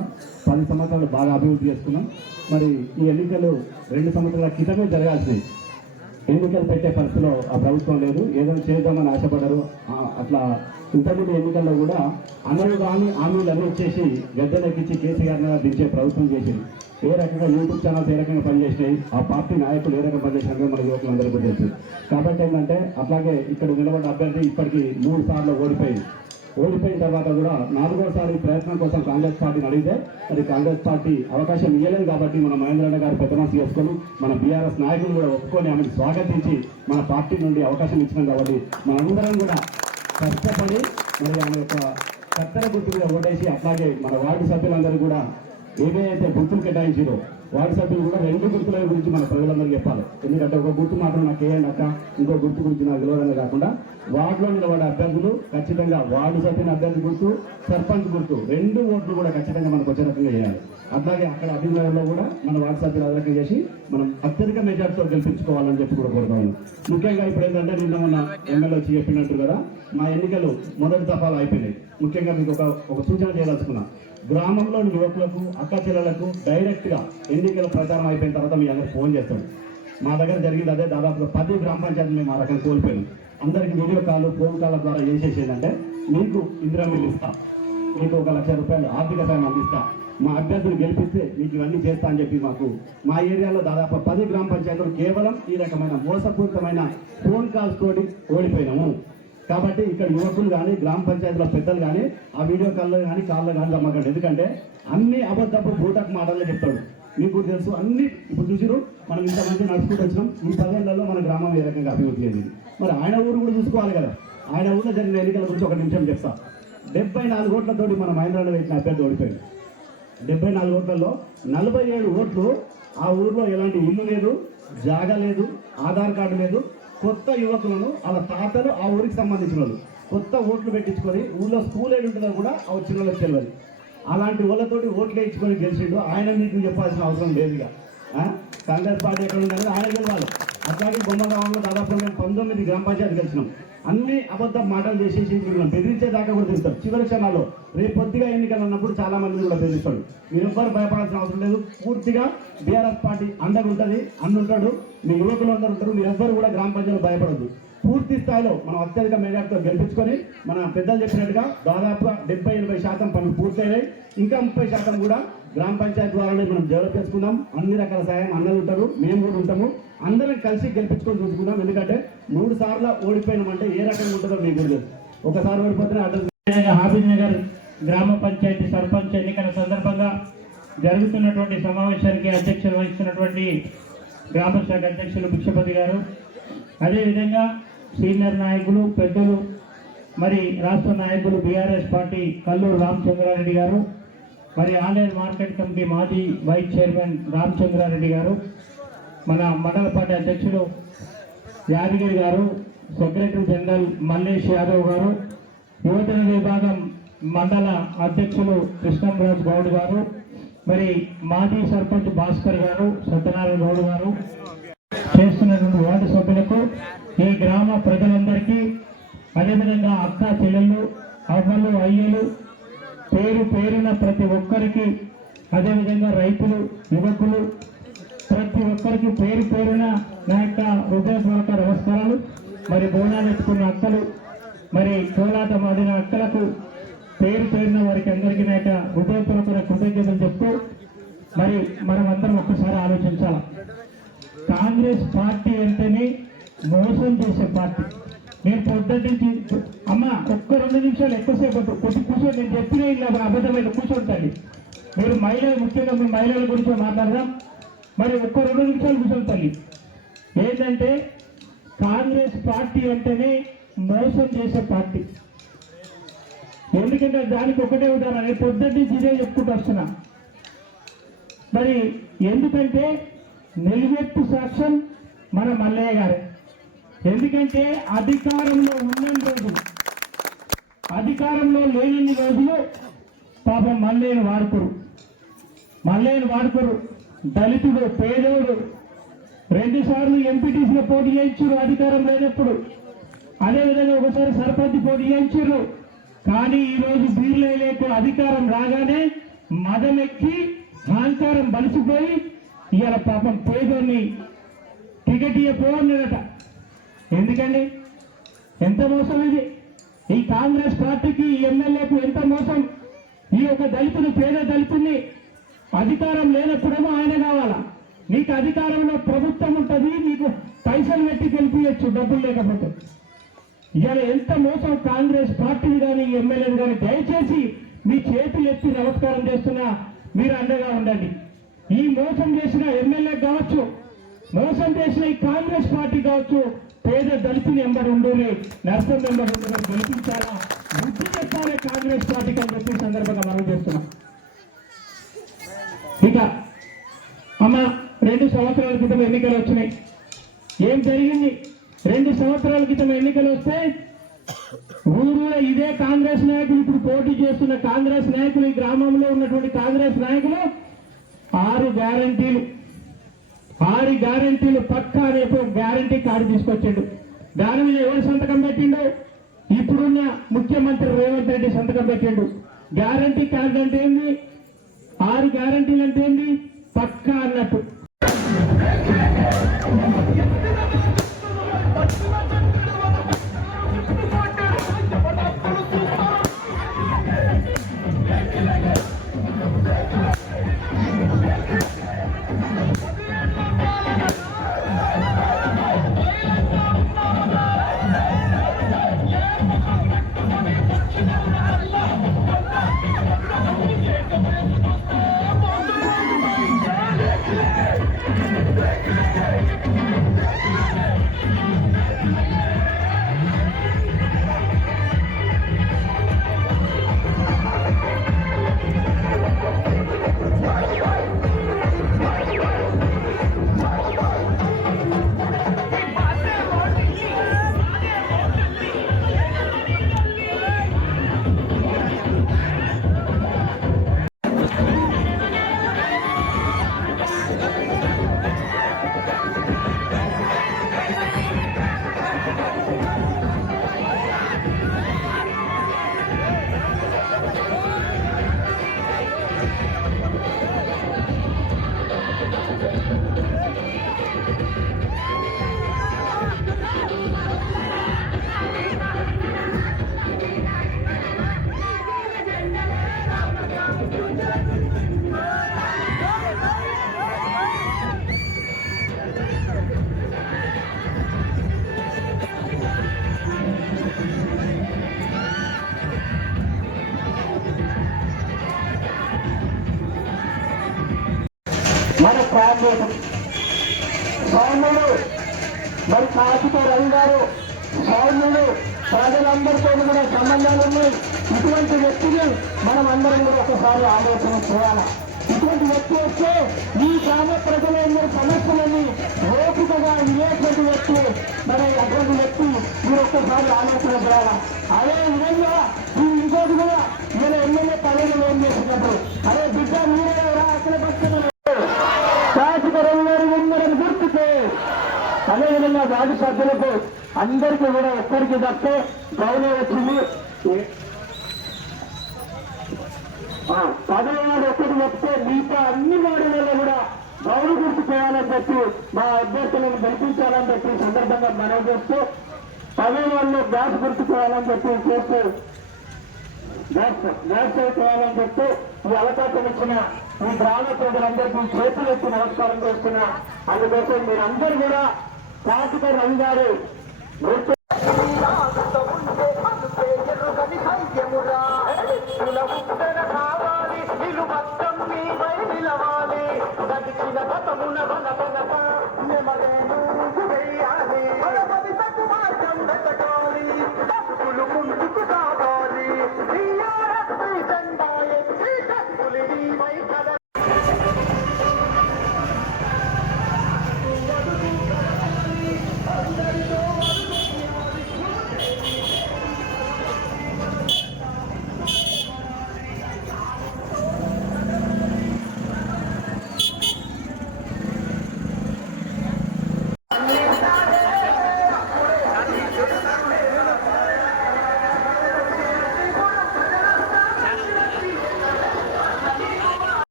10 సంవత్సరాలు బాగా అభివృద్ధి చేసుకున్నాం. మరి ఈ ఎన్నికలు 2 సంవత్సరాల క్రితమే జరగాల్సినవి. ఎన్నికలు పెట్టే పరిస్థితిలో ఆ ప్రభుత్వం లేదు, ఏదో చేద్దామని ఆశపడ్డారు. అట్లా ఇంతకుముందు ఎన్నికల్లో కూడా అన్నలు కానీ హామీలు అన్నీ వచ్చేసి గద్దెలెక్కించి కేసీఆర్ దించే ప్రభుత్వం చేసింది. ఏ రకంగా యూట్యూబ్ ఛానల్స్ ఏ రకంగా పనిచేసినాయి, ఆ పార్టీ నాయకులు ఏ రకంగా పనిచేసినా మన యువకులందరికీ కూడా తెలుసు. కాబట్టి ఏంటంటే అట్లాగే ఇక్కడ నిలబడ్డ అభ్యర్థి ఇప్పటికీ 3 సార్లు ఓడిపోయిన తర్వాత కూడా 4వసారి ప్రయత్నం కోసం కాంగ్రెస్ పార్టీని అడిగితే అది కాంగ్రెస్ పార్టీ అవకాశం ఇవ్వలేదు. కాబట్టి మన మహేంద్రన్న గారు పెద్ద మనసు చేసుకొని మన బీఆర్ఎస్ నాయకులు కూడా ఒప్పుకొని ఆమెను స్వాగతించి మన పార్టీ నుండి అవకాశం ఇచ్చినాం. కాబట్టి మనందరం కూడా కష్టపడి మరి ఆమె యొక్క కత్తెర గుర్తు మీద ఓటేసి, అట్లాగే మన వార్డు సభ్యులందరూ కూడా ఏదైతే గుర్తులు కేటాయించారో వార్డు సభ్యులు కూడా 2 గుర్తుల గురించి మన ప్రజలందరికీ చెప్పాలి. ఎందుకంటే ఒక గుర్తు మాత్రం నాకు వేయండి అక్క, ఇంకో గుర్తు గురించి నాకు తెలియదనే కాకుండా వార్డులో నిలబడే అభ్యర్థులు ఖచ్చితంగా వార్డు సభ్యుల అభ్యర్థి గుర్తు, సర్పంచ్ గుర్తు 2 ఓట్లు కూడా ఖచ్చితంగా మనకు వచ్చే రకంగా చేయాలి. అట్లాగే అక్కడ అభినగర్లో కూడా మన వాట్సాప్ అదొక చేసి మనం అత్యధిక మెజార్టీతో గెలిపించుకోవాలని చెప్పి కూడా కోరుతా ఉన్నాం. ముఖ్యంగా ఇప్పుడు ఏంటంటే నిన్న మొన్న ఎమ్మెల్యే వచ్చి చెప్పినట్టు కదా మా ఎన్నికలు మొదటి దఫాలు అయిపోయినాయి. ముఖ్యంగా మీకు ఒక సూచన చేయదలుచుకున్నా, గ్రామంలోని యువకులకు అక్క చెల్లెలకు డైరెక్ట్గా ఎన్నికల ప్రచారం అయిపోయిన తర్వాత మీ అందరికి ఫోన్ చేస్తాడు. మా దగ్గర జరిగింది అదే, దాదాపుగా 10 గ్రామ పంచాయతీలు మేము ఆ రకంగా కోల్పోయాం. అందరికి వీడియో కాల్ ఫోన్ కాల్ ద్వారా ఏం చేసేదంటే మీకు ఇందిరా మిల్లు ఇస్తా, మీకు 1 లక్ష రూపాయలు ఆర్థిక సాయం అందిస్తా, మా అభ్యర్థులు గెలిపిస్తే మీకు ఇవన్నీ చేస్తా అని చెప్పి మాకు మా ఏరియాలో దాదాపు 10 గ్రామ పంచాయతీలు కేవలం ఈ రకమైన మోసపూరితమైన ఫోన్ కాల్స్ తోటి ఓడిపోయినాము. కాబట్టి ఇక్కడ యువకులు కానీ గ్రామ పంచాయతీల పెద్దలు కానీ ఆ వీడియో కాల్లో కానీ నమ్మకండి. ఎందుకంటే అన్ని అబద్ధపు బూటకు మాటల్లో చెప్తాడు. మీకు తెలుసు అన్ని ఇప్పుడు చూసిరు, మనం ఇంతమంది నడుచుకుంటూ వచ్చినాం. ఈ 10 ఏళ్లలో మన గ్రామం ఏ రకంగా అభివృద్ధి చెందింది. మరి ఆయన ఊరు కూడా చూసుకోవాలి కదా. ఆయన ఊళ్ళో జరిగిన ఎన్నికల గురించి 1 నిమిషం చెప్తా. 74 ఓట్లతోటి మన మహేంద్రలో వేసిన అభ్యర్థి ఓడిపోయింది. 74 ఓట్లలో 47 ఓట్లు ఆ ఊర్లో ఎలాంటి ఇల్లు లేదు, జాగా లేదు, ఆధార్ కార్డు లేదు. కొత్త యువకులను వాళ్ళ తాతలు ఆ ఊరికి సంబంధించిన వాళ్ళు కొత్త ఓట్లు పెట్టించుకొని ఊళ్ళో స్కూల్ ఏది ఉంటుందో కూడా ఆ వచ్చిన వాళ్ళకి తెలియదు. అలాంటి వాళ్ళతోటి ఓట్లు వేయించుకొని గెలిచిండు. ఆయన మీకు చెప్పాల్సిన అవసరం లేదుగా. కాంగ్రెస్ పార్టీ ఎక్కడ ఉందనేది ఆయన గెలవాలి. అట్లాగే బొమ్మగామంలో దాదాపు మేము 19 గ్రామ పంచాయతీ గెలిచినాం. అన్ని అబద్ధ మాటలు చేసేసి మీరు బెదిరించేదాకా కూడా తెలుస్తారు. చివరి క్షణాల్లో రేపు పొద్దుగా ఎన్నికలు ఉన్నప్పుడు చాలా మంది కూడా బెదిరిస్తాడు. మీరు ఎవ్వరు భయపడాల్సిన అవసరం లేదు. పూర్తిగా బీఆర్ఎస్ పార్టీ అండగా ఉంటుంది, అన్నుంటాడు. మీ యువకులు అందరూ ఉంటారు. మీరు ఎవ్వరు కూడా గ్రామ పంచాయతీలు భయపడద్దు. పూర్తి స్థాయిలో మనం అత్యధిక మెజార్టీతో గెలిపించుకొని మన పెద్దలు చెప్పినట్టుగా దాదాపుగా 70-80% పనులు పూర్తయినాయి. ఇంకా 30% కూడా గ్రామ పంచాయతీ ద్వారానే మనం డెవలప్ చేసుకుందాం. అన్ని రకాల సాయం అందరూ ఉంటారు, మేము కూడా ఉంటాము. అందరం కలిసి గెలిపించుకొని చూసుకుందాం. ఎందుకంటే 3 సార్లు ఓడిపోయినామంటే ఏ రకంగా ఉంటుందో మీకు తెలుసు. ఒకసారి ఓడిపోతేనే అడ్రస్. హాఫీజ్ నగర్ గ్రామ పంచాయతీ సర్పంచ్ ఎన్నికల సందర్భంగా జరుగుతున్నటువంటి సమావేశానికి అధ్యక్షత వహిస్తున్నటువంటి గ్రామ శాఖ అధ్యక్షులు భిక్షపతి గారు, అదేవిధంగా సీనియర్ నాయకులు పెద్దలు, మరి రాష్ట్ర నాయకులు బీఆర్ఎస్ పార్టీ కల్లూరు రామచంద్రారెడ్డి గారు, మరి ఆన్లైన్ మార్కెట్ కమిటీ మాజీ వైస్ చైర్మన్ రామచంద్రారెడ్డి గారు, మన మండల పార్టీ అధ్యక్షుడు యాదగిరి గారు, సెక్రటరీ జనరల్ మల్లేష్ యాదవ్ గారు, యువజన విభాగం మండల అధ్యక్షులు కృష్ణంరాజు గౌడ్ గారు, మరి మాజీ సర్పంచ్ భాస్కర్ గారు, సత్యనారాయణ గౌడ్ గారు, చేస్తున్నటువంటి వార్డు సభ్యులకు, ఈ గ్రామ ప్రజలందరికీ, అదేవిధంగా అక్క చెల్లెళ్ళు, అవ్వలు, అయ్యలు, పేరు పేరున ప్రతి ఒక్కరికి, అదేవిధంగా రైతులు, యువకులు, ప్రతి ఒక్కరికి పేరు పేరున నా యొక్క హృదయపూర్వక నమస్కారాలు. మరి బోనాలు ఎత్తుకున్న అక్కలు, మరి కోలాటం ఆడిన అక్కలకు పేరు పేరున వారికి అందరికీ నా యొక్క హృదయపూర్వక కృతజ్ఞతలు చెప్తూ, మరి మనం అందరం ఒక్కసారి ఆలోచించాలి. కాంగ్రెస్ పార్టీ అంటేనే మోసం చేసే పార్టీ. నేను పొద్దున్నే అమ్మ 1-2 నిమిషాలు ఎక్కువసేపు కొద్ది కూర్చొని నేను చెప్పిన ఇలా అబద్ధమైన కూర్చోండి. మీరు మహిళలు, ముఖ్యంగా మీ మహిళల గురించి మాట్లాడదాం. మరి 1-2 నిమిషాలు కూర్చోండి. ఏంటంటే కాంగ్రెస్ పార్టీ అంటేనే మోసం చేసే పార్టీ. ఎందుకంటే దానికి ఒకటే ఉదాహరణ, నేను పొద్దున్నే ఇదే చెప్పుకుంటూ వస్తున్నా. మరి ఎందుకంటే నిలువెత్తు సాక్ష్యం మన మల్లయ్య గారు. ఎందుకంటే అధికారంలో ఉన్నన్ని రోజులు, అధికారంలో లేని రోజులు పాపం మల్లయ్యను వాడుకోరు. దళితుడు, పేదోడు 2 సార్లు ఎంపీటీసీలో పోటీ చేయించారు అధికారం లేనప్పుడు. అదేవిధంగా ఒకసారి సర్పంచ్ పోటీ చేయించారు. కానీ ఈరోజు బీర్లేకు అధికారం రాగానే మదమెక్కి అహంకారం బలిసిపోయి ఇవాళ పాపం పేదోన్ని టికెట్ ఇవ్వపోన్నాడట. ఎందుకండి? ఎంత మోసం ఇది! ఈ కాంగ్రెస్ పార్టీకి, ఈ ఎమ్మెల్యేకు ఎంత మోసం! ఈ ఒక దళితుడు, పేద దళితుడిని అధికారం లేనప్పుడేమో ఆయన కావాలా. నీకు అధికారంలో ప్రభుత్వం ఉంటుంది, నీకు పైసలు పెట్టి గెలిపించచ్చు డబ్బులు లేకపోతే. ఇవాళ ఎంత మోసం కాంగ్రెస్ పార్టీని కానీ ఎమ్మెల్యేలు కానీ. దయచేసి మీ చేతులు ఎత్తి నమస్కారం చేస్తున్నా, మీరు అండగా ఉండండి. ఈ మోసం చేసిన ఎమ్మెల్యే కావచ్చు, మోసం చేసిన ఈ కాంగ్రెస్ పార్టీ కావచ్చు, పేద దళితులు ఎంబడి ఉండేది, నర్సం ఎంబడి ఉండేది గెలిపించాలా, బుద్ధి చెప్పాలి కాంగ్రెస్ పార్టీకి అని చెప్పి సందర్భంగా మనం చేస్తున్నాం. ఇక అమ్మ 2 సంవత్సరాల క్రితం ఎన్నికలు వచ్చినాయి. ఏం జరిగింది? 2 సంవత్సరాల క్రితం ఎన్నికలు వస్తే ఊళ్ళో ఇదే కాంగ్రెస్ నాయకులు, ఇప్పుడు పోటీ చేస్తున్న కాంగ్రెస్ నాయకులు, ఈ గ్రామంలో ఉన్నటువంటి కాంగ్రెస్ నాయకులు 6 గ్యారంటీలు పక్కా రేపు గ్యారంటీ కార్డు తీసుకొచ్చాడు. దాని మీద ఎవరు సంతకం పెట్టిండో? ఇప్పుడున్న ముఖ్యమంత్రి రేవంత్ రెడ్డి సంతకం పెట్టిండు. గ్యారంటీ కార్డు అంటే ఏంది? 6 గ్యారంటీలు అంటే ఏంది? పక్కా అన్నట్టు. మన ప్రాంతం సౌమ్యుడు మరి కార్తీక రవి గారు సౌమ్యుడు ప్రజలందరితో కూడా సంబంధాలు ఉన్నాయి. ఇటువంటి వ్యక్తిని మనం అందరం కూడా ఒకసారి ఆలోచన చేయాలి. ఇటువంటి వ్యక్తి వస్తే ఈ గ్రామ ప్రజలందరి సమస్యలని ఓపికగా వినేటువంటి వ్యక్తి మరి అటువంటి వ్యక్తి మీరు ఒక్కసారి ఆలోచన చేయాలి. అదే విధంగా ఇంకోటి కూడా నేను ఎమ్మెల్యే పదవులు ఏం చేసినప్పుడు అదే బిడ్డ మీరే అక్కడ పక్షులు శాసకరందరూ గుర్తుకే అదేవిధంగా వార్డు సభ్యులకు అందరికీ కూడా ఒక్కరికి తప్పే గౌరవం వచ్చింది. పదవి వాడు ఒక్కటి చెప్తే మిగతా అన్ని వార్డులలో కూడా గౌరవ గుర్తు చేయాలని చెప్పి మా అభ్యర్థులను గెలిపించాలని చెప్పి సందర్భంగా మనవి చేస్తూ పదవి వాళ్ళు గ్యాస్ గుర్తు చేయాలని చెప్పి చేస్తూ గ్యాస్ చేయాలని చెప్తూ ఈ అవకాశం ఇచ్చిన ఈ గ్రామ ప్రజలందరికీ చేతులు ఎత్తి నమస్కారం చేస్తున్నా. అందుకోసం మీరందరూ కూడా కార్తీక రవి గారు గుర్తు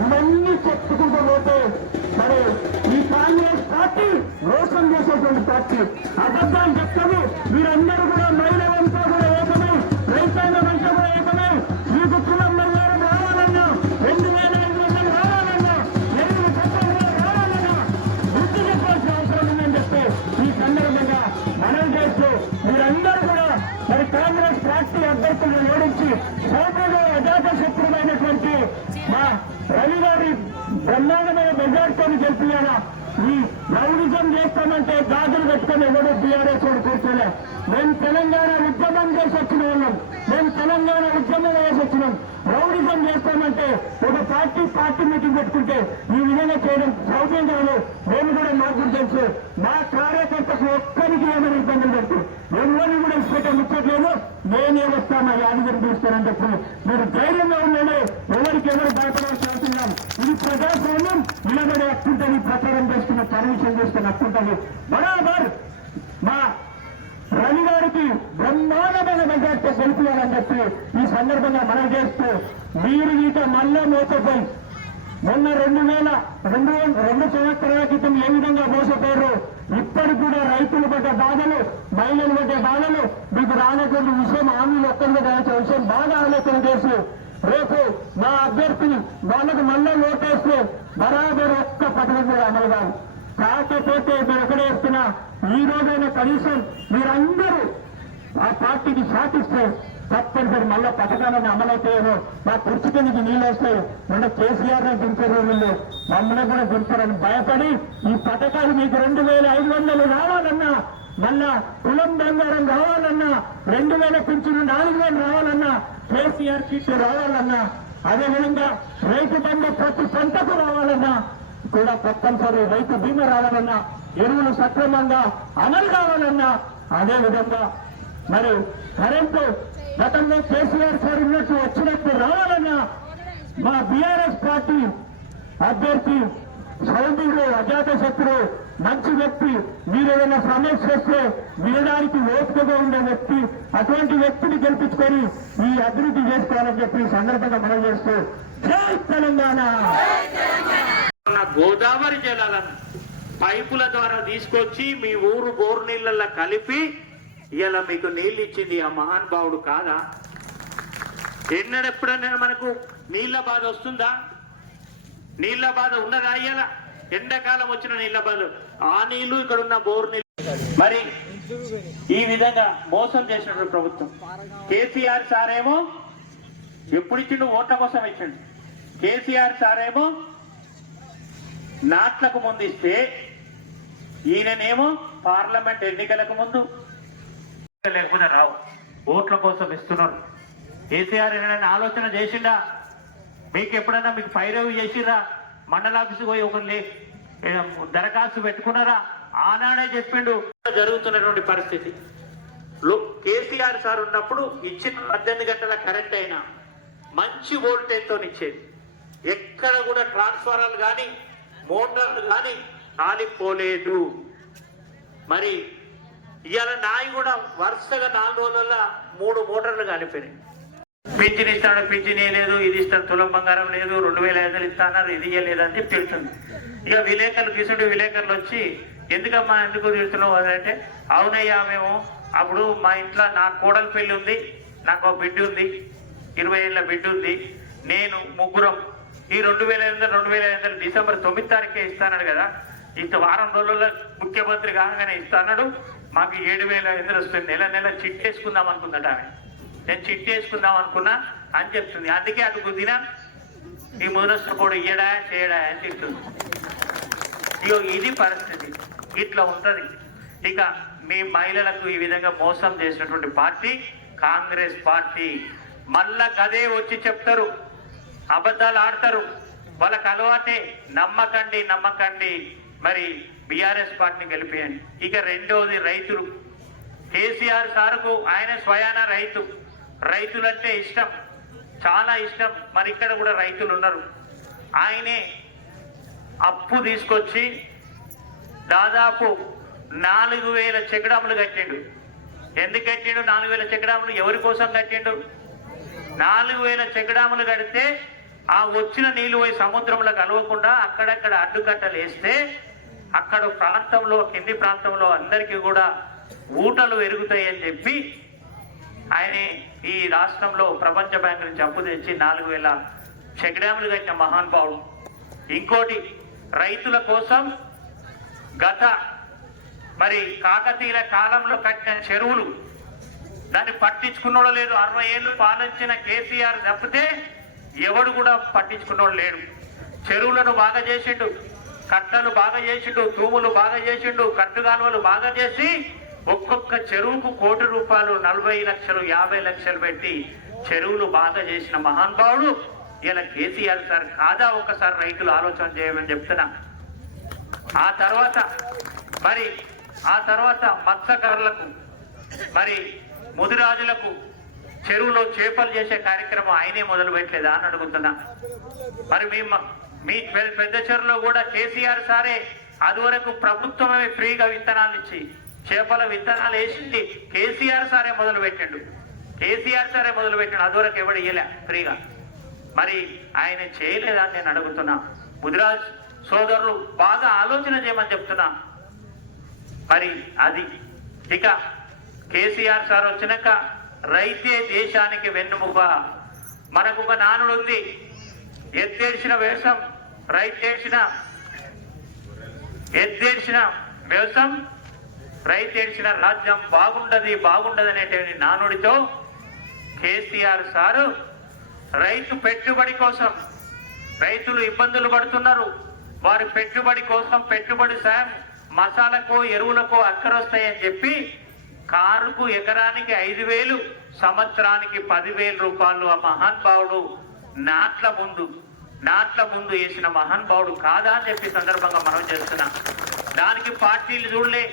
ఇవన్నీ చెప్పుకుంటూ పోతే మరి ఈ కాంగ్రెస్ పార్టీ మోసం చేసేటువంటి పార్టీ అబద్ధాలు చెప్తారు. మీరందరూ కూడా మహిళలంతా కూడా ఏకమై రైతాంగమంతా కూడా ఏకమై మీకు కులం బంగారం రావాలన్నా 2500 రావాలన్నా 8 చట్టాలు రావాలన్నా గుర్తు చెప్పాల్సిన అవసరం ఉందని చెప్పి ఈ సందర్భంగా మనవి చేస్తూ మీరందరూ కూడా మరి కాంగ్రెస్ పార్టీ అభ్యర్థులను ఓడించి సౌకర్య అజాత శత్రువైనటువంటి మా రవి గారి బ్రహ్మాండమైన మెజార్టీని గెలిపియాలా ఈ రౌడిజం చేస్తామంటే గాజులు పెట్టుకుని ఎవడో బీఆర్ఎస్ వాడు కూర్చోలే. మేము తెలంగాణ ఉద్యమం చేసి వచ్చిన వాళ్ళం, మేము తెలంగాణ ఉద్యమం చేసి వచ్చినాం. రౌడిజం చేస్తామంటే ఒక పార్టీ మీటింగ్ పెట్టుకుంటే ఈ విధంగా చేయడం సౌకర్యం కాదు. మేము కూడా మాకు తెలుసు, మా కార్యకర్తకు ఒక్కరికి ఏమైనా ఇబ్బందులు పెడుతూ ఎవరిని కూడా ఇష్టం ముచ్చట్లేదు. నేనే వస్తా, మా యాదగిరి తీస్తానని చెప్పి మీరు ధైర్యంగా ఉన్నాడే, ఎవరికి ఎవరు భయపడాల్సి అవుతున్నాం. ఇది ప్రజాస్వామ్యం, నిలబడి హక్కుంటుంది, ప్రచారం చేసుకున్న పర్మిషన్ చేసుకున్న హక్కుంటుంది. బరాబర్ మా రవి గారికి బ్రహ్మాండమైన మెజార్టీ గెలిపియాలని చెప్పి ఈ సందర్భంగా మనం చేస్తూ, మీరు ఇక మళ్ళా మోసపోయి మొన్న 2 సంవత్సరాల క్రితం ఏ విధంగా మోసపోయారు, ఇప్పటికి కూడా రైతులు పడ్డ బాధలు, మహిళలు పడ్డ బాధలు మీకు రానటువంటి విషయం, హామీలు ఒక్కరిగా దాచిన విషయం బాగా ఆలోచన చేసి రేపు మా అభ్యర్థిని వాళ్ళకు మళ్ళా ఓటేస్తే బరాబర్ ఒక్క పథకం కూడా అమలు కాదు. కాకపోతే మీరు ఎక్కడ వేస్తున్నా ఈ రోజైనా కనీసం మీరందరూ ఆ పార్టీకి సాటిస్తే తప్పనిసరి మళ్ళా పథకాలను అమలవుతాయేమో. మా కుర్చీ కిందకి నీళ్ళు వస్తాయి, మొన్న కేసీఆర్ ని దింపారు, వీళ్ళు మమ్మల్ని కూడా దింపారని భయపడి ఈ పథకాలు మీకు 2500 రావాలన్నా, మళ్ళా కులం బంగారం రావాలన్నా, 2000 పింఛను 4000 రావాలన్నా, కేసీఆర్ కిట్ రావాలన్నా, అదేవిధంగా రైతు బంధు ప్రతి పంటకు రావాలన్నా కూడా తప్పనిసరి రైతు బీమా రావాలన్నా, ఎరువులు సక్రమంగా అమలు కావాలన్నా, అదేవిధంగా మరి కరెంటు గతంలో కేసీఆర్ సార్ ఉన్నట్టు వచ్చినట్టు రావాలన్నా, మా బీఆర్ఎస్ పార్టీ అభ్యర్థి సౌమ్యుడు, అజాత శత్రువు, మంచి వ్యక్తి, మీరు ఏదైనా సమస్య వస్తే వినడానికి ఓపికగా ఉండే వ్యక్తి, అటువంటి వ్యక్తిని గెలిపించుకొని ఈ అభివృద్ధి చేసుకోవాలని చెప్పి సందర్భంగా మనం చేస్తూ జై తెలంగాణ. గోదావరి జలాలను పైపుల ద్వారా తీసుకొచ్చి మీ ఊరు బోరు నీళ్ళల్లో కలిపి ఇలా మీకు నీళ్ళు ఇచ్చింది ఆ మహానుభావుడు కాదా? ఎన్నడెప్పుడైనా మనకు నీళ్ల బాధ వస్తుందా? నీళ్ల బాధ ఉన్నదా? ఇలా ఎండాకాలం వచ్చిన నీళ్ల బాధ, ఆ నీళ్లు ఇక్కడ ఉన్న బోరు నీళ్ళు. మరి ఈ విధంగా మోసం చేసినటువంటి ప్రభుత్వం. కేసీఆర్ సారేమో ఎప్పుడు ఇచ్చిండు? ఓట్ల కోసం ఇచ్చిండు. కేసీఆర్ సారేమో నాట్లకు ముందు ఇస్తే, ఈయననేమో పార్లమెంట్ ఎన్నికలకు ముందు లేకపోతే రావు, ఓట్ల కోసం ఇస్తున్నారు. కేసీఆర్ ఏమైనా ఆలోచన చేసిండా? మీకు ఎప్పుడైనా మీకు ఫైరవ్ చేసిరా? మండలాఫీసు పోయి ఒకరు దరఖాస్తు పెట్టుకున్నారా? ఆనాడే చెప్పిండు. జరుగుతున్నటువంటి పరిస్థితి కేసీఆర్ సార్ ఉన్నప్పుడు ఇచ్చిన 18 గంటల కరెంట్ అయినా మంచి వోల్టేజ్తో ఇచ్చేది. ఎక్కడ కూడా ట్రాన్స్ఫార్మర్లు కానీ మోటార్లు కానీ ఆలిపోలేదు. మరి ఇవాళ నాయి కూడా వరుసగా 4 రోజుల్లో 3 మోటార్లు కాలిపోయినాయి. పింఛన్ ఇస్తాడు, పింఛన్ లేదు, ఇది ఇస్తాడు, తులం బంగారం లేదు, 2500 ఇస్తాన్నారు, ఇది ఇవ్వలేదు అని చెప్పి తిడుతుంది. ఇక విలేకరులు తీసుకుంటే విలేకరులు వచ్చి ఎందుకమ్మా ఎందుకు తిడుతున్నావు అంటే, అవునయ్యా మేము అప్పుడు మా ఇంట్లో నా కోడల పెళ్లి ఉంది, నాకు ఒక బిడ్డ ఉంది, 20 ఏళ్ళ బిడ్డ ఉంది, నేను ముగ్గురం ఈ 2500 డిసెంబర్ 9 తారీఖే ఇస్తానడు కదా, ఇంత వారం రోజుల్లో ముఖ్యమంత్రి కాగానే ఇస్తానడు, మాకు 7,500 వస్తుంది, నెల చిట్టేసుకుందాం అనుకుందట ఆమె. నేను చిట్టేసుకుందాం అనుకున్నా అని చెప్తుంది. అందుకే అటు కుదినా ఈ ముదనస్తు కూడా ఇయ్యడా చేయడా అని చెప్తుంది. ఇగో ఇది పరిస్థితి, ఇట్లా ఉంటుంది. ఇక మీ మహిళలకు ఈ విధంగా మోసం చేసినటువంటి పార్టీ కాంగ్రెస్ పార్టీ. మళ్ళా గదే వచ్చి చెప్తారు, అబద్ధాలు ఆడతారు, వాళ్ళకి అలవాటే. నమ్మకండి మరి బీఆర్ఎస్ పార్టీని గెలిపేయండి. ఇక రెండవది రైతులు. కేసీఆర్ సార్కు ఆయన స్వయాన రైతులంటే ఇష్టం, చాలా ఇష్టం. మరి ఇక్కడ కూడా రైతులు ఉన్నారు. ఆయనే అప్పు తీసుకొచ్చి దాదాపు 4,000 చెక్-డ్యాములు కట్టిండు. ఎందుకు కట్టిండు 4,000 చెక్-డ్యాములు? ఎవరి కోసం కట్టిండు? 4,000 చెక్-డ్యాములు కడితే ఆ వచ్చిన నీళ్లు పోయి సముద్రంలో కలవకుండా అక్కడక్కడ అడ్డుకట్టలు వేస్తే అక్కడ ప్రాంతంలో, కింది ప్రాంతంలో అందరికీ కూడా ఊటలు పెరుగుతాయని చెప్పి ఆయన ఈ రాష్ట్రంలో ప్రపంచ బ్యాంకు నుంచి అప్పు తెచ్చి 4,000 చెక్-డ్యాములు కట్టిన మహానుభావుడు. ఇంకోటి, రైతుల కోసం గత మరి కాకతీయుల కాలంలో కట్టిన చెరువులు, దాన్ని పట్టించుకున్నోడు లేదు. 60 ఏళ్ళు పాలించిన కేసీఆర్ తప్పితే ఎవడు కూడా పట్టించుకున్నోడు లేడు. చెరువులను బాగా చేసిండు, కట్టలు బాగా చేసిండు, తూములు బాగా చేసిండు, కట్టుగాలువలు బాగా చేసి ఒక్కొక్క చెరువుకు 1 కోటి రూపాయలు 40 లక్షలు 50 లక్షలు పెట్టి చెరువులు బాగా చేసిన మహానుభావుడు ఇలా కేసీఆర్ సార్ కాదా? ఒకసారి రైతులు ఆలోచన చేయమని చెప్తున్నా. ఆ తర్వాత మత్స్యకారులకు మరి ముదిరాజులకు చెరువులో చేపలు చేసే కార్యక్రమం ఆయనే మొదలు పెట్టలేదా అని అడుగుతున్నా. మరి మీ పెద్ద చెరువులో కూడా కేసీఆర్ సారే అదివరకు ప్రభుత్వమే ఫ్రీగా విత్తనాలు ఇచ్చి చేపల విత్తనాలు వేసింది కేసీఆర్ సారే మొదలు పెట్టాడు. అదివరకు ఎవడు ఇయ్యలే ఫ్రీగా. మరి ఆయన చేయలేదా అని నేను అడుగుతున్నా. ముదిరాజ్ సోదరులు బాగా ఆలోచన చేయమని చెప్తున్నా. మరి అది ఇక కేసీఆర్ సార్ వచ్చినాక రైతే దేశానికి వెన్నుముక. మనకు ఒక నానుడు ఉంది, ఎద్దేడ్చిన వ్యవసాయం రైతేడ్చిన రాజ్యం బాగుండదు అనేటువంటి నానుడితో కేసీఆర్ సారు రైతు పెట్టుబడి కోసం, రైతులు ఇబ్బందులు పడుతున్నారు, వారి పెట్టుబడి కోసం పెట్టుబడి సాయం మసాలకు ఎరువులకు అక్కరొస్తాయని చెప్పి కారుకు ఎకరానికి 5,000 సంవత్సరానికి 10,000 రూపాయలు ఆ మహానుభావుడు నాట్ల ముందు వేసిన మహానుభావుడు కాదా అని చెప్పి సందర్భంగా మనం చేస్తున్నా. దానికి పార్టీలు చూడలే,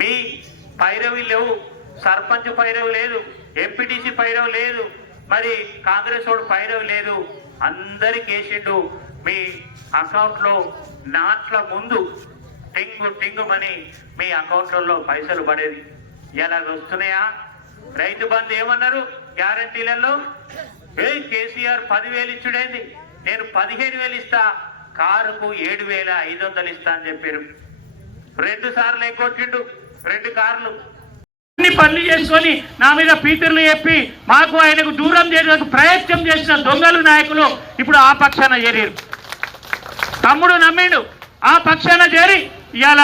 మీ పైరవి లేవు, సర్పంచ్ పైరవి లేదు, ఎంపీటీసీ పైరవి లేదు, మరి కాంగ్రెస్ వాడు పైరవి లేదు, అందరికి వేసిండు. మీ అకౌంట్లో నాట్ల ముందు టింగుమని మీ అకౌంట్లలో పైసలు పడేది. ఎలా వస్తున్నాయా? రైతు బంధు ఏమన్నారు గ్యారంటీలలో? కేసీఆర్ 10,000 ఇచ్చుడేంది, నేను 15,000 ఇస్తా, కారుకు 7,500 ఇస్తా అని చెప్పారు. 2 సార్లు ఎగ్గొట్టిండు, 2 కార్లు. అన్ని పనులు చేసుకొని నా మీద పీతర్లు చెప్పి మాకు ఆయనకు దూరం చేయడానికి ప్రయత్నం చేసిన దొంగలు నాయకులు ఇప్పుడు ఆ పక్షాన చేరారు. తమ్ముడు నమ్మిండు, ఆ పక్షాన చేరి ఇవాళ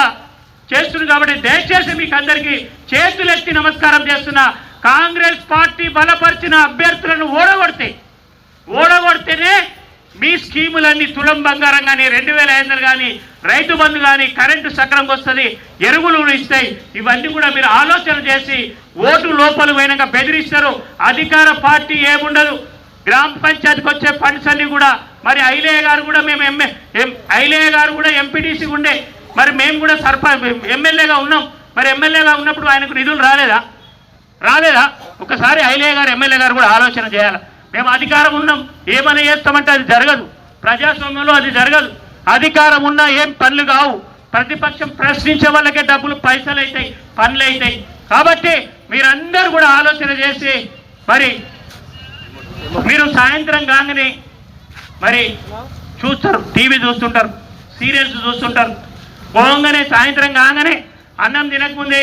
చేస్తుంది. కాబట్టి దయచేసి మీకు అందరికీ చేతులెత్తి నమస్కారం చేస్తున్నా. కాంగ్రెస్ పార్టీ బలపరిచిన అభ్యర్థులను ఓడగొడితేనే మీ స్కీములన్నీ తులం బంగారం కానీ 2,500 కానీ రైతు బంధు కానీ కరెంటు సక్రమంగా వస్తుంది, ఎరువులు ఇస్తాయి. ఇవన్నీ కూడా మీరు ఆలోచన చేసి ఓటు లోపల పోయినాక బెదిరిస్తారు. అధికార పార్టీ ఏముండదు. గ్రామ పంచాయతీకి వచ్చే ఫండ్స్ అన్ని కూడా మరి ఐలయ్య గారు కూడా ఎంపీటీసీ ఉండే, మరి మేము కూడా ఎమ్మెల్యేగా ఉన్నాం. మరి ఎమ్మెల్యేగా ఉన్నప్పుడు ఆయనకు నిధులు రాలేదా? ఒకసారి ఐలయ్య గారు ఎమ్మెల్యే గారు కూడా ఆలోచన చేయాలి. మేము అధికారం ఉన్నాం, ఏమైనా చేస్తామంటే అది జరగదు. ప్రజాస్వామ్యంలో అది జరగదు. అధికారం ఉన్నా ఏం పనులు కావు. ప్రతిపక్షం ప్రశ్నించే వాళ్ళకే డబ్బులు పైసలు అవుతాయి, పనులు అవుతాయి. కాబట్టి మీరందరూ కూడా ఆలోచన చేసి మరి మీరు సాయంత్రం కాగానే మరి చూస్తారు, టీవీ చూస్తుంటారు, సీరియల్స్ చూస్తుంటారు. పోగానే సాయంత్రం కాగానే అన్నం తినకముందే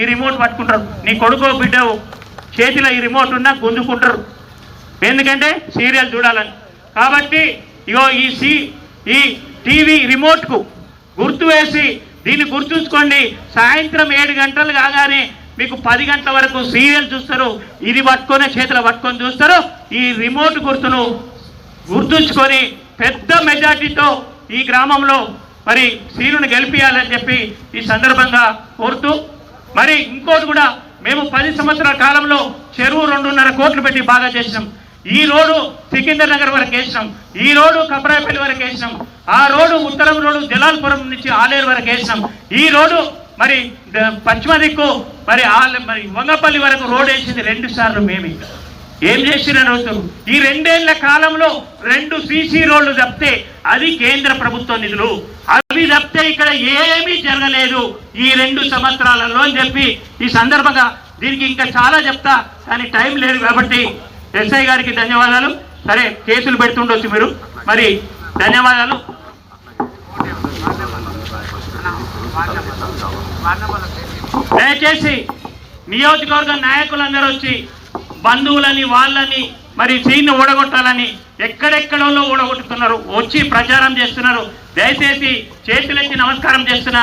ఈ రిమోట్ పట్టుకుంటారు. నీ కొడుకో బిడ్డవు చేతిలో ఈ రిమోట్ ఉన్నా గుంజుకుంటారు, ఎందుకంటే సీరియల్ చూడాలని. కాబట్టి ఇగో ఈ టీవీ రిమోట్కు గుర్తు వేసి దీన్ని గుర్తుంచుకోండి. సాయంత్రం 7 గంటలు కాగానే మీకు 10 గంటల వరకు సీరియల్ చూస్తారు. ఇది పట్టుకొని చేతిలో పట్టుకొని చూస్తారు. ఈ రిమోట్ గుర్తును గుర్తుంచుకొని పెద్ద మెజార్టీతో ఈ గ్రామంలో మరి సీనును గెలిపియాలని చెప్పి ఈ సందర్భంగా కోరుతూ, మరి ఇంకోటి కూడా మేము 10 సంవత్సరాల కాలంలో చెరువు 2.5 కోట్లు పెట్టి బాగా చేసినాం. ఈ రోడ్డు సికిందర్ నగర్ వరకు వేసినాం, ఈ రోడ్డు కప్రాయపల్లి వరకు వేసినాం, ఆ రోడ్డు ఉత్తరం రోడ్డు జలాల్పురం నుంచి ఆలేరు వరకు వేసినాం. ఈ రోడ్డు మరి పశ్చిమ దిక్కు మరి వంగపల్లి వరకు రోడ్డు వేసింది 2 సార్లు మేమే. ఏం చేసిరని అవుతారు? ఈ 2 ఏళ్ల కాలంలో 2 సీసీ రోడ్లు తప్పితే అది కేంద్ర ప్రభుత్వ నిధులు. అవి తప్పితే ఇక్కడ ఏమీ జరగలేదు ఈ 2 సంవత్సరాలలో అని చెప్పి ఈ సందర్భంగా దీనికి ఇంకా చాలా చెప్తా, కానీ టైం లేదు. కాబట్టి ఎస్ఐ గారికి ధన్యవాదాలు. సరే, కేసులు పెడుతుండొచ్చు మీరు, మరి ధన్యవాదాలు. దయచేసి నియోజకవర్గ నాయకులందరూ వచ్చి బంధువులని వాళ్ళని మరి సీన్ని ఓడగొట్టాలని ఎక్కడెక్కడో ఓడగొట్టుతున్నారు, వచ్చి ప్రచారం చేస్తున్నారు. దయచేసి చేతులెత్తి నమస్కారం చేస్తున్న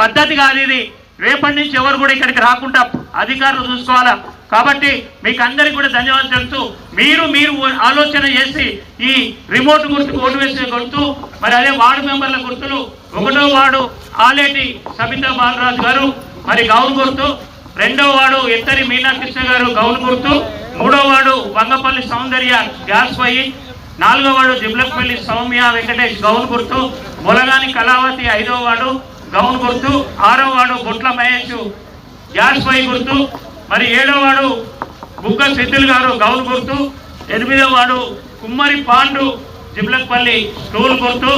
పద్ధతి కాదు ఇది. రేపటి నుంచి ఎవరు కూడా ఇక్కడికి రాకుండా అధికారులు చూసుకోవాలా. కాబట్టి మీకు అందరికీ కూడా ధన్యవాదాలు తెలుస్తూ మీరు ఆలోచన చేసి ఈ రిమోట్ గుర్తుకు ఓటు వేసే గుర్తు మరి అదే వార్డు మెంబర్ల గుర్తులు 1వ వార్డు ఆలేటి సబితా బాలరాజు గారు మరి గౌన్ గుర్తు, 2వ వార్డు ఎత్తరి మీనాకృష్ణ గారు గౌన్ గుర్తు, 3వ వార్డు వంగపల్లి సౌందర్య గ్యాస్ పొయ్యి, 4వ వార్డు జిబ్లక్పల్లి సౌమ్య వెంకటేష్ గౌన్ గుర్తు, మొలగాని కళావతి 5వ వార్డు గౌన్ గుర్తు, 6వ వార్డు బొట్ల మహేష్ గ్యాస్ పొయ్యి గుర్తు, మరి 7వ వార్డు బుగ్గ సిద్ధులు గారు గౌన్ గుర్తు, 8వ వార్డు కుమ్మరి పాండు జిబ్లక్పల్లి స్టూల్ గుర్తు,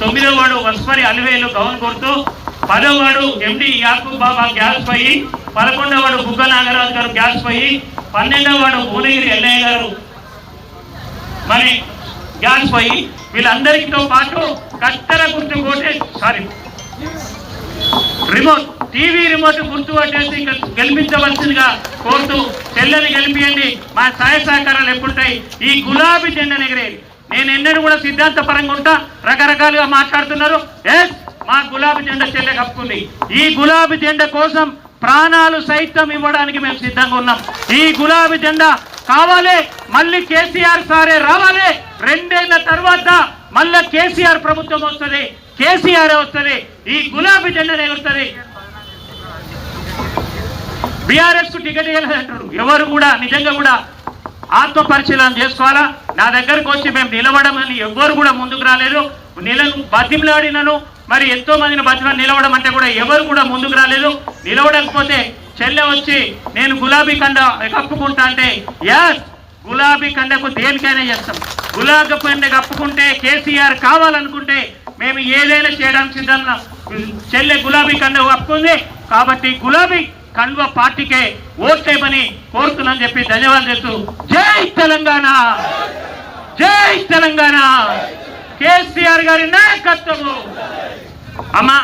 9వ వార్డు వస్పరి అలివేలు గౌన్ గుర్తు, 10వ వార్డు ఎండి యాకూబ్ బాబా గ్యాస్ పొయ్యి, 11వ వార్డు బుగ్గ నాగరాజు గారు గ్యాస్ పొయ్యి, 12వ వార్డు భువనగిరి ఎల్లయ్య గారు మరి గ్యాస్ పొయ్యి. వీళ్ళందరితో పాటు కత్తెర గుర్తు కోటే రిమోట్ టీవీ రిమోట్ గుర్తు పట్టేసి గెలిపించవలసిందిగా కోరుతూ చెల్లెని గెలిపియండి. మా సహాయ సహకారాలు ఎప్పుడుంటాయి. ఈ గులాబీ జెండా ఎగిరేది నేను ఎన్నడూ కూడా సిద్ధాంత పరంగా ఉంటా. రకరకాలుగా మాట్లాడుతున్నారు. మా గులాబీ జెండా చెల్లె కప్పుకుంది. ఈ గులాబీ జెండా కోసం ప్రాణాలు సైతం ఇవ్వడానికి మేము సిద్ధంగా ఉన్నాం. ఈ గులాబీ జెండా కావాలి. మళ్ళీ కేసీఆర్ సారే రావాలి. 2 ఏళ్ల తర్వాత మళ్ళా కేసీఆర్ ప్రభుత్వం వస్తుంది, కేసీఆర్ వస్తుంది. ఈ గులాబీ జెండా ఎగురుతుంది. బీఆర్ఎస్ కు టికెట్ ఇవ్వలేదంటారు. ఎవరు కూడా నిజంగా కూడా ఆత్మ పరిశీలన చేసుకోవాలా. నా దగ్గరకు వచ్చి మేము నిలవడమని ఎవరు కూడా ముందుకు రాలేదు. బతిమలాడినను మరి ఎంతో మందిని బతిమలాడి నిలవడం అంటే కూడా ఎవరు కూడా ముందుకు రాలేదు. నిలవడకపోతే చెల్లె వచ్చి నేను గులాబీ కండ కప్పుకుంటా అంటే గులాబీ కండకు దేనికైనా చేస్తాం. గులాబీ కండ కప్పుకుంటే కేసీఆర్ కావాలనుకుంటే మేము ఏదైనా చేయడానికి సిద్ధంగా. చెల్లె గులాబీ కండ కప్పుకుంది కాబట్టి గులాబీ కండువ పార్టీకే ఓట్లేమని కోరుతున్నాను చెప్పి ధన్యవాదాలు చేస్తూ జై తెలంగాణ, జై తెలంగాణ, కేసీఆర్ గారి నాయకత్వము. అమ్మా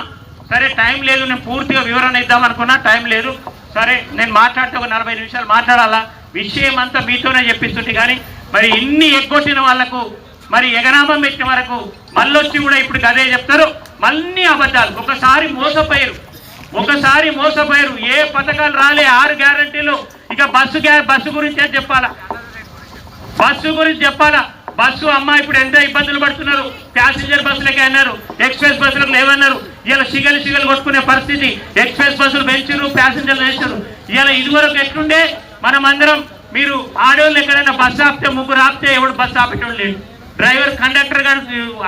సరే టైం లేదు, నేను పూర్తిగా వివరణ ఇద్దాం అనుకున్నా, టైం లేదు. సరే నేను మాట్లాడితే ఒక 40 నిమిషాలు మాట్లాడాలా. విషయం అంతా మీతోనే చెప్పిస్తుంటే కానీ మరి ఇన్ని ఎగ్గొట్టిన వాళ్లకు మరి ఎగనామం పెట్టిన వరకు మళ్ళొచ్చి కూడా ఇప్పుడు అదే చెప్తారు. మళ్ళీ అబద్ధాలు. ఒకసారి మోసపోయారు. ఏ పథకాలు రాలే, 6 గ్యారంటీలు. ఇక బస్సు గురించే చెప్పాలా, బస్సు అమ్మ ఇప్పుడు ఎంత ఇబ్బందులు పడుతున్నారు. ప్యాసింజర్ బస్సులకే అన్నారు, ఎక్స్ప్రెస్ బస్సులకు లేవన్నారు. ఇలా సిగలు కొట్టుకునే పరిస్థితి. ఎక్స్ప్రెస్ బస్సులు పెంచారు, ప్యాసింజర్లు వేసారు. ఇలా ఇదివరకు ఎట్లుండే మనం అందరం మీరు ఆడవాళ్ళు ఎక్కడైనా బస్సు ఆపితే 3 ఆపితే ఎవడు బస్సు ఆపేటోళ్ళు లేడు. డ్రైవర్ కండక్టర్ గారు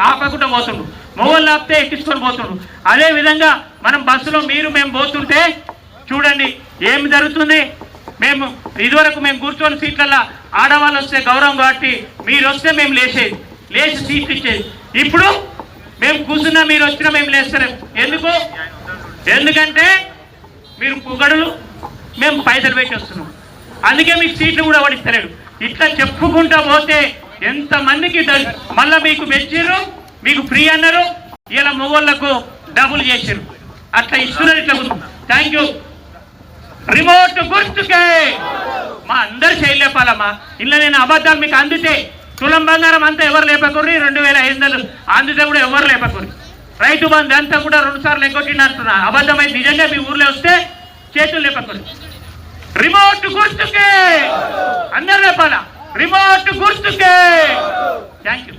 ఆపకుండా పోతుండ్రు, మొగోళ్ళు ఆపితే ఎక్కించుకొని పోతుండ్రు. అదే విధంగా మనం బస్సులో మేము పోతుంటే చూడండి ఏమి జరుగుతుంది. మేము ఇదివరకు కూర్చొని సీట్లలో ఆడవాళ్ళు వస్తే గౌరవం కాబట్టి మీరు వస్తే మేము లేచి సీట్లు ఇచ్చేది. ఇప్పుడు మేము కూర్చున్నా మీరు వచ్చినా మేము లేస్తలేము. ఎందుకంటే మీరు పొగడులు, మేము పైసలు పెట్టి వస్తున్నాం. అందుకే మీకు సీట్లు కూడా పడిస్తలేడు. ఇట్లా చెప్పుకుంటా పోతే ఎంతమందికి మళ్ళీ మీకు పెంచారు, మీకు ఫ్రీ అన్నారు, ఇలా మొగోళ్లకు డబుల్ చేశారు. అట్లా ఇస్తున్నారు. ఇట్లా థ్యాంక్ యూ. రిమోట్ గుర్తుకే మా అందరు చేయలేపాలమ్మా. ఇలా నేను అబద్ధాలు మీకు అందితే తులం బంగారం అంతా ఎవరు లేపకూరి, 2500 అందితే కూడా ఎవరు లేపకూరి. రైతు బంధు అంతా కూడా 2 సార్లు ఎగ్గొట్టింది అంటున్నా. అబద్ధమైతే నిజంగా మీ ఊర్లో వస్తే చేతులు లేపకూరి. రిమోట్ గుర్తుకే అందరు లేపాలా. రిమోట్ గుర్తుకే. Thank you.